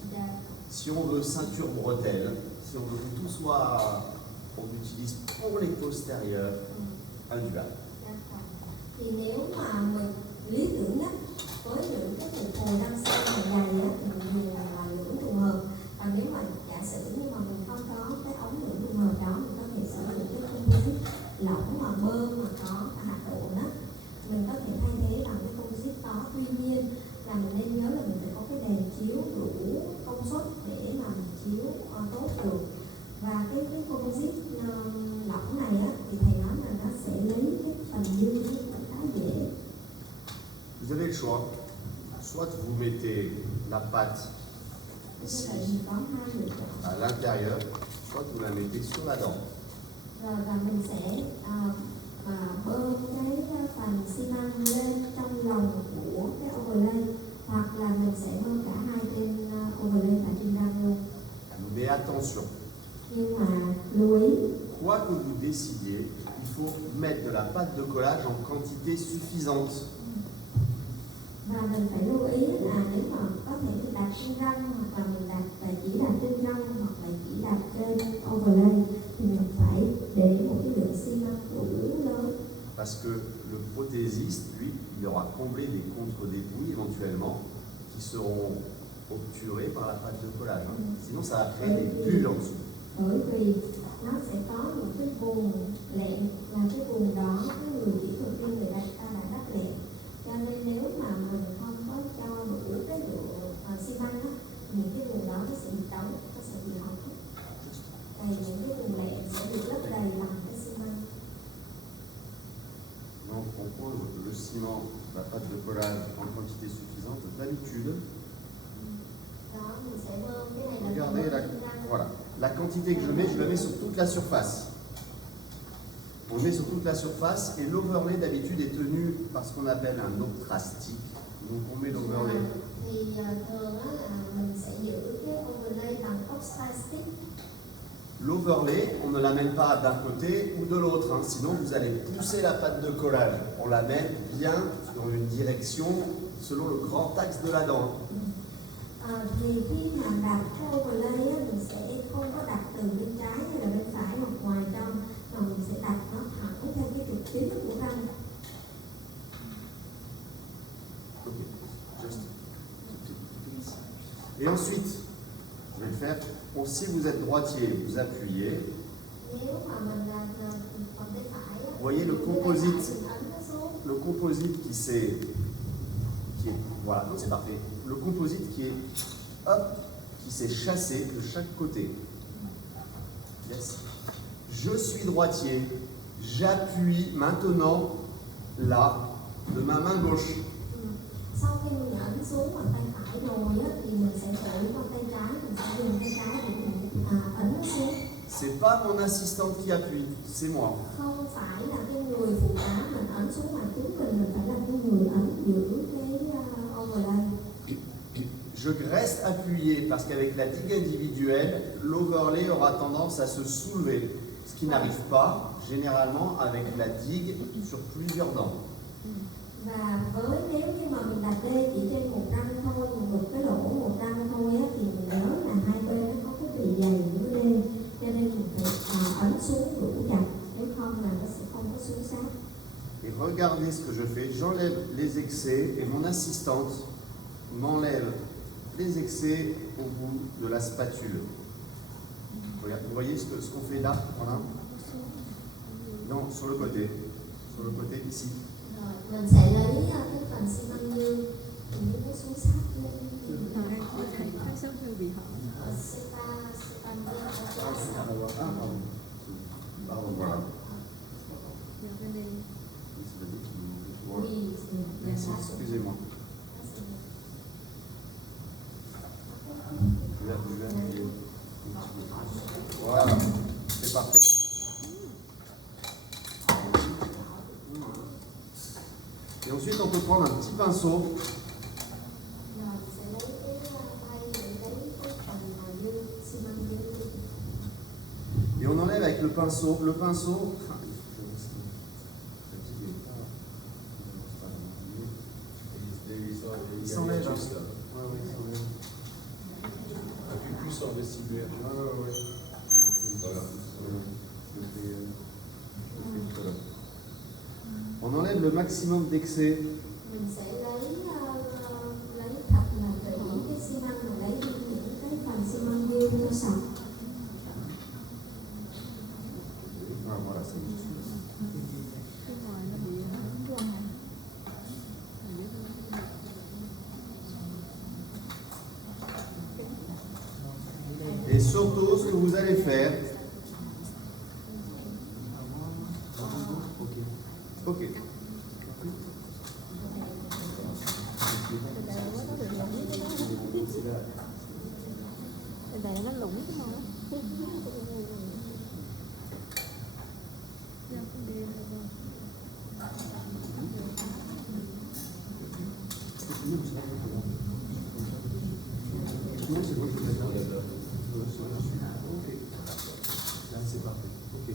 Si on veut ceinture bretelle, si on veut que tout soit, on utilise pour les postérieurs un dual. Thì nếu mà mình lý tưởng nhất với những cái phụ hồi đằng sau này dày á, thì mình dùng là lưỡng trùng hợp. Và nếu mà giả sử như mà mình không có cái ống lưỡng trùng hợp đó, mình có thể sử dụng cái composite lỏng mà bơm mà có hạt độn á, mình có thể thay thế bằng cái composite đó. Tuy nhiên là mình nên nhớ là mình phải có cái đèn chiếu đủ công suất để mà mình chiếu tốt được. Và cái composite lỏng này á, thì thầy nói là nó sẽ lấy cái phần dư khá dễ. Vous avez le choix. Soit vous mettez la pâte ici à l'intérieur, soit vous la mettez sur la dent. Rồi và mình sẽ bơm cái phần xi măng lên trong lòng của cái overlay, hoặc là mình sẽ bơm cả hai trên overlay và trên răng luôn. Mais attention, Nhưng mà lưu ý, quoi que vous décidiez, il faut mettre de la pâte de collage en quantité suffisante. và mình phải lưu ý là nếu mà có thể mình đặt trên răng, hoặc là mình đặt chỉ đặt trên răng, hoặc là chỉ đặt trên overlay, thì mình phải để một cái lượng xi măng đủ lớn. Parce que le prothésiste, lui, il aura comblé des contre-dépouilles éventuellement qui seront obturés par la pâte de collage. Sinon, ça va créer des bulles en dessous. Bởi vì nó sẽ có một cái vùng lẹn, và cái vùng đó cái người kỹ thuật viên người ta đã đắp lẹn, cho nên nếu mà mình không có cho đủ cái lượng xi măng á, những cái vùng đó nó sẽ bị trống, nó sẽ bị hỏng. Và những cái vùng lẹn sẽ được lấp đầy bằng cái xi măng. Donc, on pose le ciment, la pâte de collage en quantité suffisante. D'habitude, Đó, mình sẽ bơm cái này là regardez voilà. La quantité que je la mets sur toute la surface. On le met sur toute la surface et l'overlay d'habitude est tenu par ce qu'on appelle un octrastique. Donc on met l'overlay. Thì thường á là mình sẽ giữ cái overlay bằng oxtra stick. L'overlay, on ne l'amène pas d'un côté ou de l'autre, hein, sinon vous allez pousser la pâte de collage. On l'amène bien dans une direction selon le grand axe de la dent. Thì khi mà đặt cái overlay á, mình sẽ không có đặt từ bên trái hay là bên phải hoặc ngoài trong, mà mình sẽ đặt nó thẳng theo cái trục chính của răng. Et ensuite, je vais le faire. Bon, si vous êtes droitier, vous appuyez. Nếu mà mình còn bên phải á, Vous voyez le mình composite, ấn nó xuống. le composite qui est, voilà, donc c'est parfait. Le composite qui s'est chassé de chaque côté. Yes. Je suis droitier. J'appuie maintenant là de ma main gauche. Sau khi mình ấn xuống bằng tay phải rồi á, thì mình sẽ thổi qua tay trái, mình sẽ dùng tay trái để mình ấn nó xuống. C'est pas mon assistante qui appuie, c'est moi. Không phải là cái người phụ tá mình ấn xuống mà chính mình phải là cái người ấn giữ cái overlay. Je reste appuyé parce qu'avec la digue individuelle, l'overlay aura tendance à se soulever, ce qui n'arrive pas généralement avec la digue sur plusieurs dents. Và với nếu như mà mình đặt lê chỉ trên một răng thôi, một cái lỗ một răng thôi á, thì mình nhớ là hai bên nó có cái bì dày của lê, cho nên mình phải ấn xuống đủ chặt, nếu không là nó sẽ không có xuống sát. Et regardez ce que je fais, j'enlève les excès et mon assistante m'enlève les excès au bout de la spatule. Regardez, vous voyez ce qu'on fait là, voilà. Non, sur le côté ici. Rồi mình sẽ lấy cái phần xi măng như những cái xuống sát lên. C'est pas bien. Pardon, voilà. Oui, Merci, excusez-moi. Je vais appuyer. Voilà, c'est parfait. Et ensuite, on peut prendre un petit pinceau. Rồi sẽ lấy cái tay để lấy cái phần mà như xi măng như. Et on enlève avec le pinceau. Le pinceau. Il s'enlève. Appuie plus sur le vestibulaire. Voilà. On enlève le maximum d'excès. Mình sẽ lấy thật là kỹ cái xi măng và lấy những cái phần xi măng nguyên cho sạch. Ah, voilà, c'est juste. Et surtout, ce que vous allez faire. Ok. Để nó lủng cái màu. Non, c'est bon, je vais faire. Ok. Là, c'est parfait. Ok.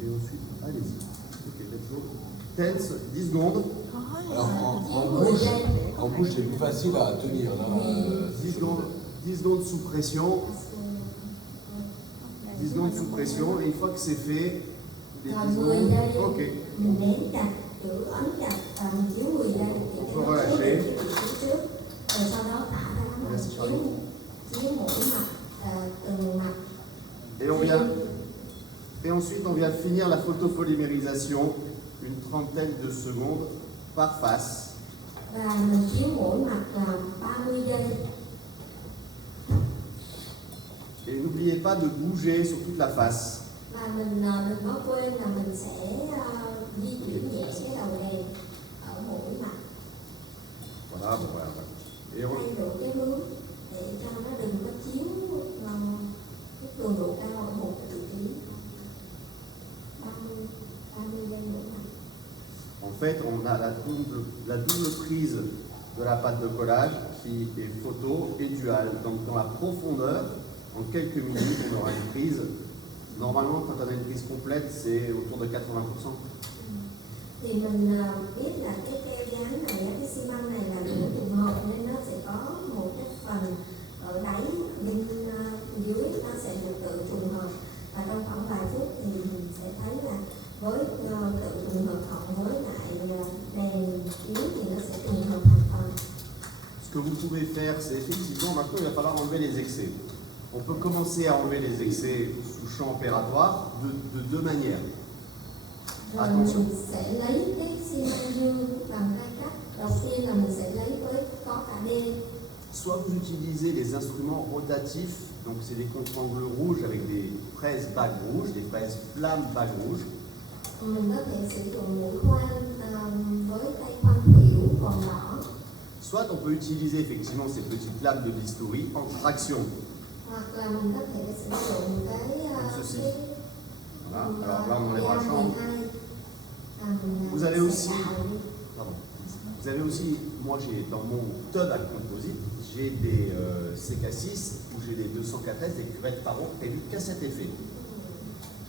Et ensuite, allez-y. Ok, let's go. Tense, 10 secondes. Alors en bouche, c'est plus facile à tenir. Là, 10 secondes sous pression. 10 secondes sous pression. Et une fois que c'est fait, les 10 secondes. Ok. Mình nén chặt, giữ ấn chặt và mình chiếu 10 giây. On peut relâcher. Trước, rồi sau đó thả ra mình chiếu mỗi mặt, từng mặt. Et ensuite, on vient finir la photopolymérisation, une trentaine de secondes par face. Và mình chiếu mỗi mặt là 30 giây. Et n'oubliez pas de bouger sur toute la face. Và mình đừng có quên là mình sẽ di chuyển nhẹ cái đầu đèn ở mỗi mặt. Voilà, bon, voilà. Et on, Thay đổi cái hướng để cho nó đừng có chiếu cái cường độ cao ở một cái vị trí. 30 giây mỗi mặt. En fait, on a la double prise de la pâte de collage qui est photo et dual. Donc dans la profondeur, en quelques minutes, on aura une prise Normalement, quand on a une prise complète, c'est autour de 80%. Thì mình biết là cái keo dán này, cái xi măng này là nửa trùng hợp nên nó sẽ có một cái phần ở đáy bên dưới nó sẽ được tự trùng hợp, và trong khoảng vài phút thì mình sẽ thấy là với tự trùng hợp cộng với lại đèn yếu thì nó sẽ trùng hợp hoàn toàn. Ce que vous pouvez faire, c'est effectivement, maintenant il va falloir enlever les excès. On peut commencer à enlever les excès sous champ opératoire de deux manières. Rồi mình sẽ lấy cái xi măng dư bằng hai cách. Đầu tiên là mình sẽ lấy với có cả đen. Soit vous utilisez les instruments rotatifs, donc c'est des contre-angles rouges avec des fraises bagues rouges, des fraises flammes bagues rouges. Mình có thể sử dụng mũi khoan với tay khoan tiểu còn đỏ. Soit on peut utiliser effectivement ces petites lames de bistouri en traction. Hoặc là mình có thể sử dụng cái Voilà, alors là on enlèvera le champ. Vous avez aussi, moi j'ai dans mon tub à composite, j'ai des CK6 ou j'ai des 204S, des cuvettes Paro prévues qu'à cet effet.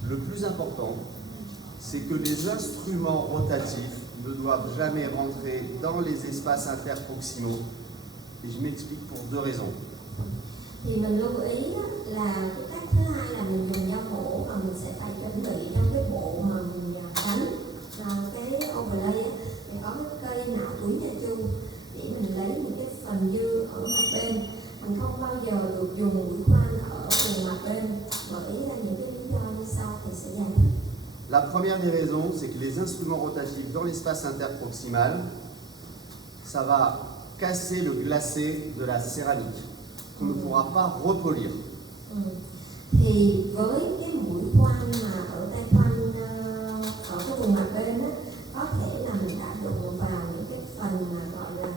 Le plus important, c'est que les instruments rotatifs ne doivent jamais rentrer dans les espaces interproximaux. Et je m'explique pour deux raisons. Thì mình lưu ý là cái cách thứ hai là mình dùng dao mổ và mình sẽ phải chuẩn bị trong cái bộ mà mình đánh cái overlay để có cái cây nạo túi nha chu để mình lấy những cái phần dư ở mặt bên. Mình không bao giờ được dùng mũi khoan ở vùng mặt bên bởi những cái lý do như sau thì sẽ giải thích. La première des raisons, c'est que les instruments rotatifs dans l'espace interproximal, ça va casser le glacé de la céramique, qu'on ne pourra pas repolir. Thì với cái mũi khoan mà ở tay khoan ở cái vùng mặt bên đó, có thể là mình đã đụng vào những cái phần mà gọi là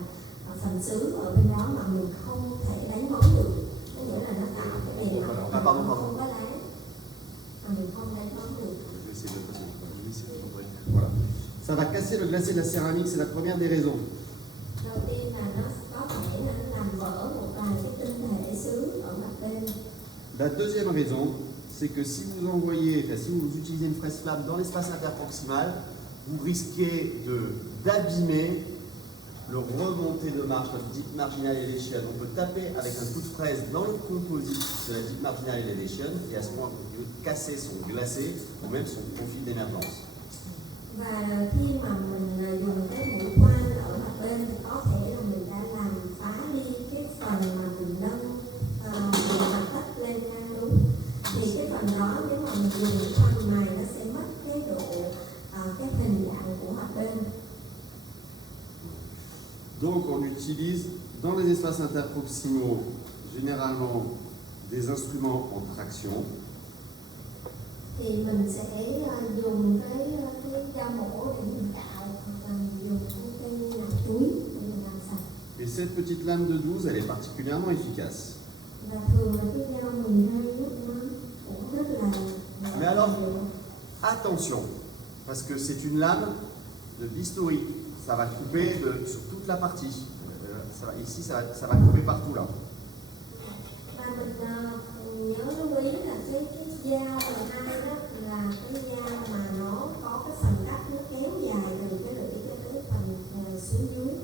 phần xứ ở bên đó mà mình không thể đánh bóng được. Có nghĩa là nó tạo cái bề mặt không có láng mà mình không đánh bóng được. Voilà. Ça va casser le glacé de la céramique, c'est la première des raisons. Đầu tiên là nó có thể là nó làm vỡ một vài cái tinh thể xứ ở mặt bên. La deuxième raison, c'est que si vous envoyez, si vous utilisez une fraise flamme dans l'espace interproximal, vous risquez d'abîmer le remonté de marche, notre deep marginal elevation. On peut taper avec un coup de fraise dans le composite de la deep marginal elevation et à ce moment, on peut casser son glacé ou même son profil d'émergence. Và khi mà mình dùng cái mũi khoan ở mặt bên thì có thể là mình đã làm phá đi cái phần mà mình nâng mặt đất lên ngang đúng. Thì cái phần đó nếu mà mình dùng mũi khoan này nó sẽ mất cái độ cái hình dạng của mặt bên. Donc on utilise dans les espaces interproximaux généralement des instruments en traction. Thì mình sẽ dùng cái dao mổ để mình cạo hoặc là mình dùng cái cây nạo túi để mình làm sạch. Et cette petite lame de 12, elle est particulièrement efficace. Và thường là cái dao 12 nó cũng rất là. Mais alors, attention, parce que c'est une lame de bistouri. Ça va couper sur toute la partie. Ici, ça va couper partout là. Và mình nhớ lưu ý là cái dao 12 đó là cái dao mà nó có cái phần cắt nó kéo dài từ cái lưỡi cho cái phần xuống dưới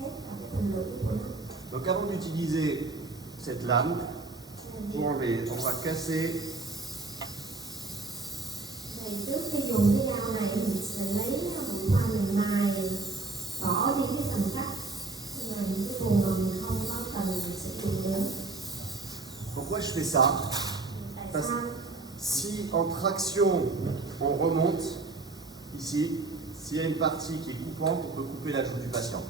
hết cả cái phần lưỡi của nó. Donc avant d'utiliser cette lame, on va casser. Thì trước khi dùng cái dao này mình sẽ lấy mũi khoan mình mài bỏ đi cái phần cắt là những cái vùng mà mình không có cần sử dụng nữa. Pourquoi je fais ça? Tại sao? Si en traction on remonte ici, s'il y a une partie qui est coupante, on peut couper la joue du patient.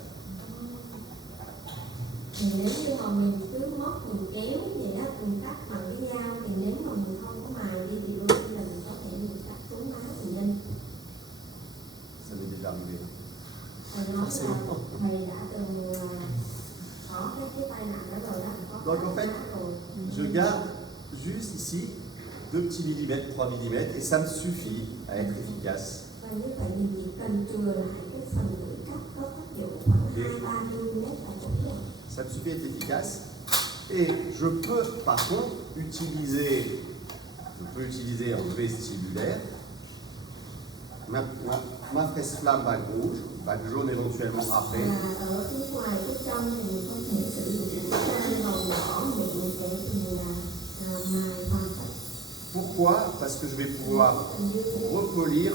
Thì nếu như mà mình cứ móc mình kéo vậy đó, mình cắt bằng cái dao thì nếu mà mình không có mài đi thì đôi khi là mình có thể mình cắt trúng má mình lên. Ça m'est déjà arrivé. Thầy nói là thầy đã từng có cái tai nạn đó rồi đó. Donc en fait, je garde juste ici 2 petits millimètres, 3 millimètres, et ça me suffit à être efficace. Và như vậy mình chỉ cần chừa lại cái phần lưỡi cắt có tác dụng khoảng 2-3 mm là cũng được. Ça me suffit à être efficace. Et je peux par contre utiliser Je peux utiliser en vestibulaire. Ma fraise flamme bague rouge, bague jaune éventuellement après. Và ở phía ngoài phía trong thì mình có thể sử dụng cái màu đỏ miệng để mình mài hoàn tất. Pourquoi? Parce que je vais pouvoir repolir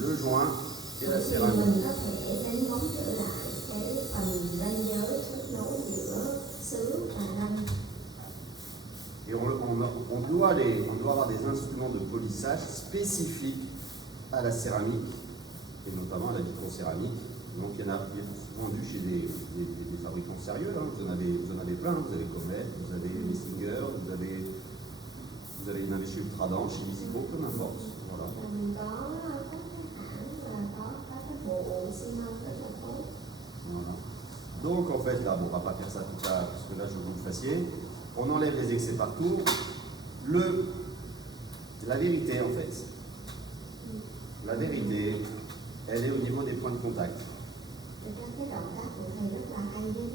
le joint et la céramique. Mình có thể đánh bóng trở lại cái phần ranh giới kết nối giữa sứ và ranh. Et on doit avoir des instruments de polissage spécifiques à la céramique, et notamment à la vitrocéramique. Donc il y en a vendus chez des fabricants sérieux, hein. Vous en avez plein, vous avez Comet, vous avez Messinger, vous en avez chez Ultradan, chez Visico, peu importe. Voilà. Voilà. Donc en fait, là, bon, on va pas faire ça tout ça, parce que là je veux que vous le fassiez. On enlève les excès partout. La vérité, en fait, la vérité, elle est au niveau des points de contact. Cái động tác của thầy rất là hay với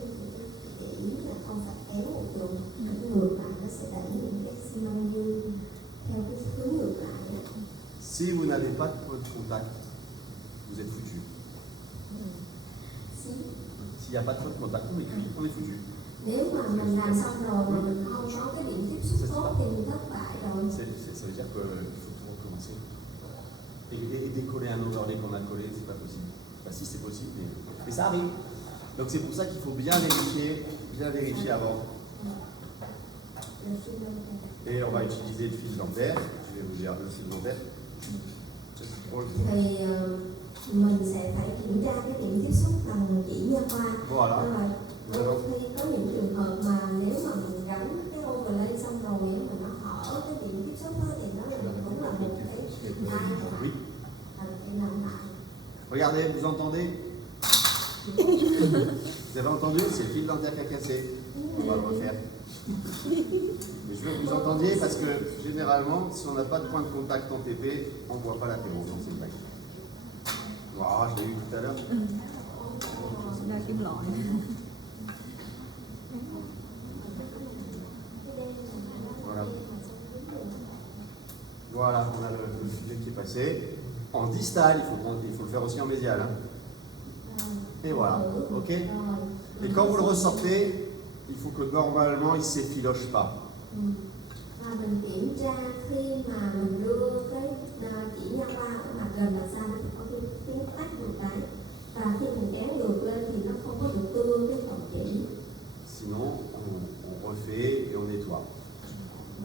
cái ý là không phải kéo một đường ngược lại, nó sẽ đẩy những cái xi măng dư theo cái hướng ngược lại. Si vous n'avez pas de point de contact, vous êtes foutu. S'il n'y a pas de point de contact, on est foutu. Nếu mà mình làm xong rồi mà mình không có cái điểm tiếp xúc tốt thì mình thất bại rồi. Ça veut dire qu'il faut tout recommencer. Et décoller un overlay qu'on a collé, c'est pas possible. Enfin, si, c'est possible, mais ça arrive. Donc c'est pour ça qu'il faut bien vérifier avant. Et on va utiliser le fil dentaire. Je vais vous dire le fil dentaire. Thì mình sẽ phải kiểm tra cái điểm tiếp xúc bằng chỉ nha khoa. Voilà. Đôi khi có những trường hợp mà nếu mà mình gắn cái overlay xong rồi mà nó hở cái điểm tiếp xúc đó, thì nó cũng là một cái sai. Oui. Regardez, vous entendez? Vous avez entendu? C'est le fil dentaire qui a cassé. On va le refaire. Mais je veux que vous entendiez parce que généralement, si on n'a pas de point de contact en TP, on ne voit pas l'apéro dans ces blagues. Wow, je l'ai eu tout à l'heure. Voilà. Voilà, on a le filet qui est passé. En distal, il faut le faire aussi en médial. Hein. Et voilà, ok? Et quand vous le ressortez, il faut que normalement il ne s'effiloche pas. Và mình kiểm tra khi mà mình đưa cái chỉ nha khoa ở mặt gần là sao, nó có cái tiếng tách một cái, và khi mình kéo ngược lên thì nó không có được tương cái phần chỉ. Sinon, on refait et on nettoie.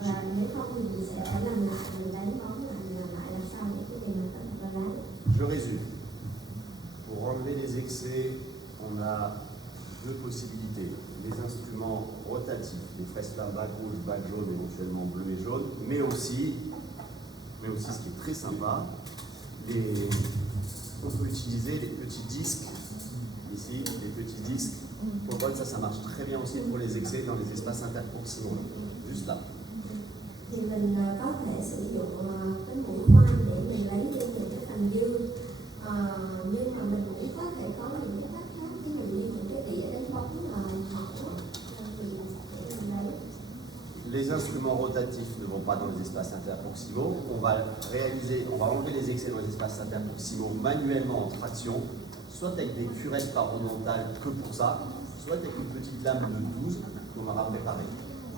Và nếu không thì mình sẽ phải làm lại, mình đánh bóng lại, làm sao để cái điều này có thể ra lái. Je résume. Pour enlever les excès, on a deux possibilités. Les instruments rotatifs, les fraises flammes bague rouge, bague jaune, éventuellement bleu et jaune, mais aussi ce qui est très sympa, on peut utiliser les petits disques, ici, les petits disques. Pour le ça marche très bien aussi pour les excès dans les espaces interproximaux, juste là. Thì mình có thể sử dụng cái mũi khoan để mình lấy đi những cái phần dư, nhưng mà mình cũng có thể có những cái cách khác, ví dụ như những cái đĩa đánh bóng hỏng. Les instruments rotatifs ne vont pas dans les espaces interproximaux. On va enlever les excès dans les espaces interproximaux manuellement en traction, soit avec des curettes parodontales que pour ça, soit avec une petite lame de 12 qu'on aura préparée.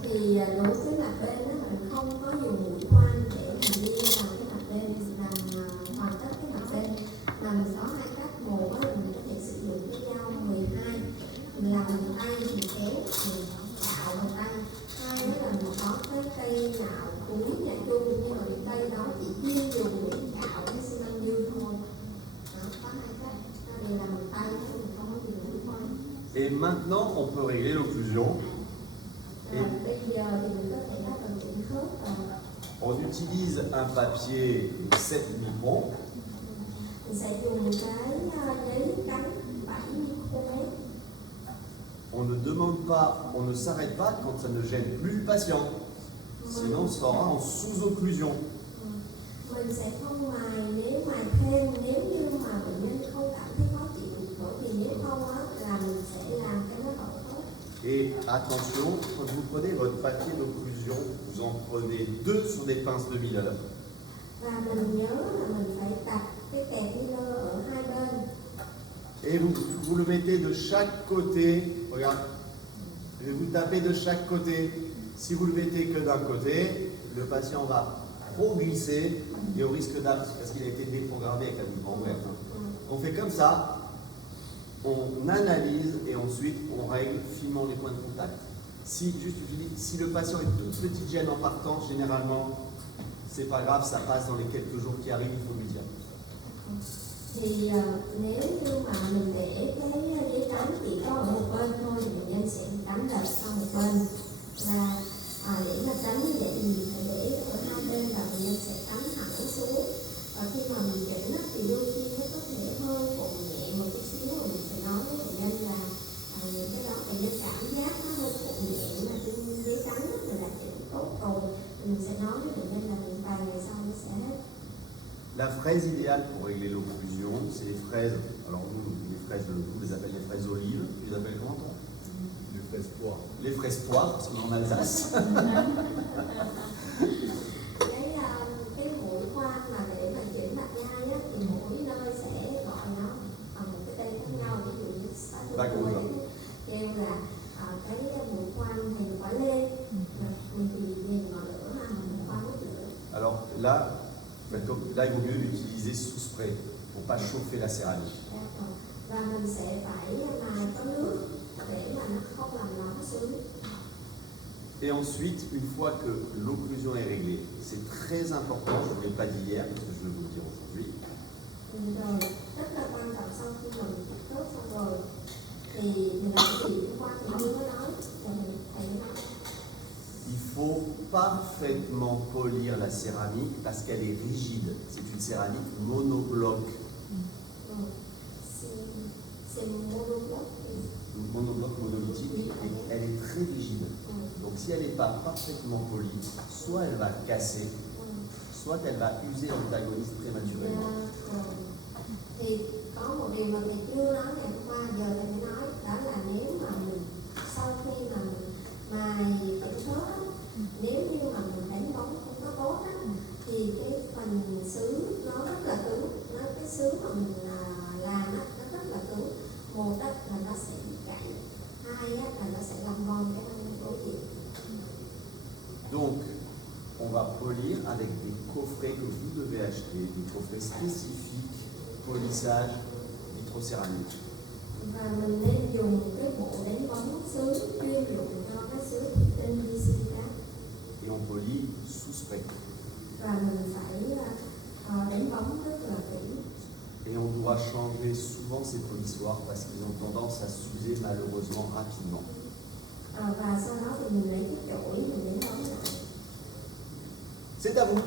Thì đối với mặt bên đó mình không có dùng mũi khoan để mình đi vào cái mặt bên làm hoàn tất cái mặt bên, mà mình có hai cách. Một là mình có thể sử dụng cái dao 12, mình làm bằng tay, mình kéo, mình cạo bằng tay. Hai là mình có cái cây nạo túi nhạy chung, nhưng mà cái cây đó chỉ chuyên dùng để cạo cái xi măng dư thôi. Đó, có hai cách, nó đều làm bằng tay, mình không có dùng mũi khoan. Et maintenant, on peut régler l'occlusion. On utilise un papier de 7 microns. On ne demande pas, on ne s'arrête pas quand ça ne gêne plus le patient. Sinon, on sera en sous-occlusion. Mình sẽ không mài, nếu mài thêm, nếu như mà bệnh nhân không cảm thấy khó chịu, bởi vì nếu không á là mình sẽ làm cái nó hỏng hết. Et attention, quand vous prenez votre papier d'occlusion, vous en prenez 2 sur des pinces de Miller. Và mình nhớ là mình phải đặt cái kẹp Miller ở hai bên. Et vous le mettez de chaque côté. Regarde, je vais vous taper de chaque côté. Si vous le mettez que d'un côté, le patient va trop glisser et au risque d'abs, parce qu'il a été déprogrammé avec la mouvement ouverte. On fait comme ça, on analyse et ensuite on règle finement les points de contact. Si le patient est toute petite gêne en partant, généralement, c'est pas grave, ça passe dans les quelques jours qui arrivent, il faut lui dire. Thì nếu như mà mình để cái giấy cắm chỉ có ở một bên thôi thì bệnh nhân sẽ cắm lệch sang một bên, và để mà tránh như vậy thì phải để ở hai bên và bệnh nhân sẽ cắm thẳng xuống. Và khi mà mình chỉnh thì đôi khi nó có thể hơi phụng nhẹ một chút xíu, mà mình phải nói với bệnh nhân là những cái đó bệnh nhân cảm giác nó hơi phụng nhẹ, nhưng mà trên giấy trắng mình đã chỉnh tốt rồi, mình sẽ nói với bệnh nhân là vài ngày sau nó sẽ hết. La fraise idéale pour régler l'occlusion, c'est les fraises. Alors nous, les fraises, on les appelle les fraises olives. Tu les appelles comment toi? Les fraises poires. Les fraises poires, parce qu'on est en Alsace. Cái mũi khoan mà để mà chỉnh mạch nhai á, thì mỗi nơi sẽ gọi nó bằng một cái tên khác nhau. Ví dụ như kêu là cái mũi khoan hình quả lê, mình thì nhìn ngọn lửa mà mũi khoan nước lửa. Alors là, il vaut mieux l'utiliser sous spray pour ne pas chauffer la céramique. Và mình sẽ phải mài có nước để mà nó không làm nóng xứ. Et ensuite, une fois que l'occlusion est réglée, c'est très important, je ne vous l'ai pas dit hier, parce que je vais vous le dire aujourd'hui. Rồi, rất là quan trọng sau khi mình cắt tốt xong rồi thì mình làm cái gì hôm qua thì không có nói, thì mình phải nói. Il faut parfaitement polir la céramique parce qu'elle est rigide. C'est une céramique monobloc. C'est monobloc. Monobloc monolithique, et elle est très rigide. Donc si elle n'est pas parfaitement polie, soit elle va casser, soit elle va user l'antagoniste prématurément. Thì có một điều mà thầy chưa nói ngày hôm qua, giờ thầy mới nói, đó là nếu mà mình sau khi mà mình mài cẩn thớt, nếu như mà mình đánh bóng không có tốt á, thì cái phần sứ nó rất là cứng, cái sứ mà mình làm á, nó rất là cứng. Một á là nó sẽ bị gãy, hai á là nó sẽ làm vòng cái răng đối diện. Donc, on va polir avec des coffrets que vous devez acheter, des coffrets spécifiques, polissage vitrocéramique. Và mình nên dùng cái bộ đánh bóng sứ chuyên dụng cho cái sứ tinh vi silicat. Et on polit sous spray. Và mình phải đánh bóng rất là kỹ. Et on doit changer souvent ces polissoirs parce qu'ils ont tendance à s'user malheureusement rapidement. Và sau đó thì mình lấy cái chổi mình đánh bóng lại. C'est à vous.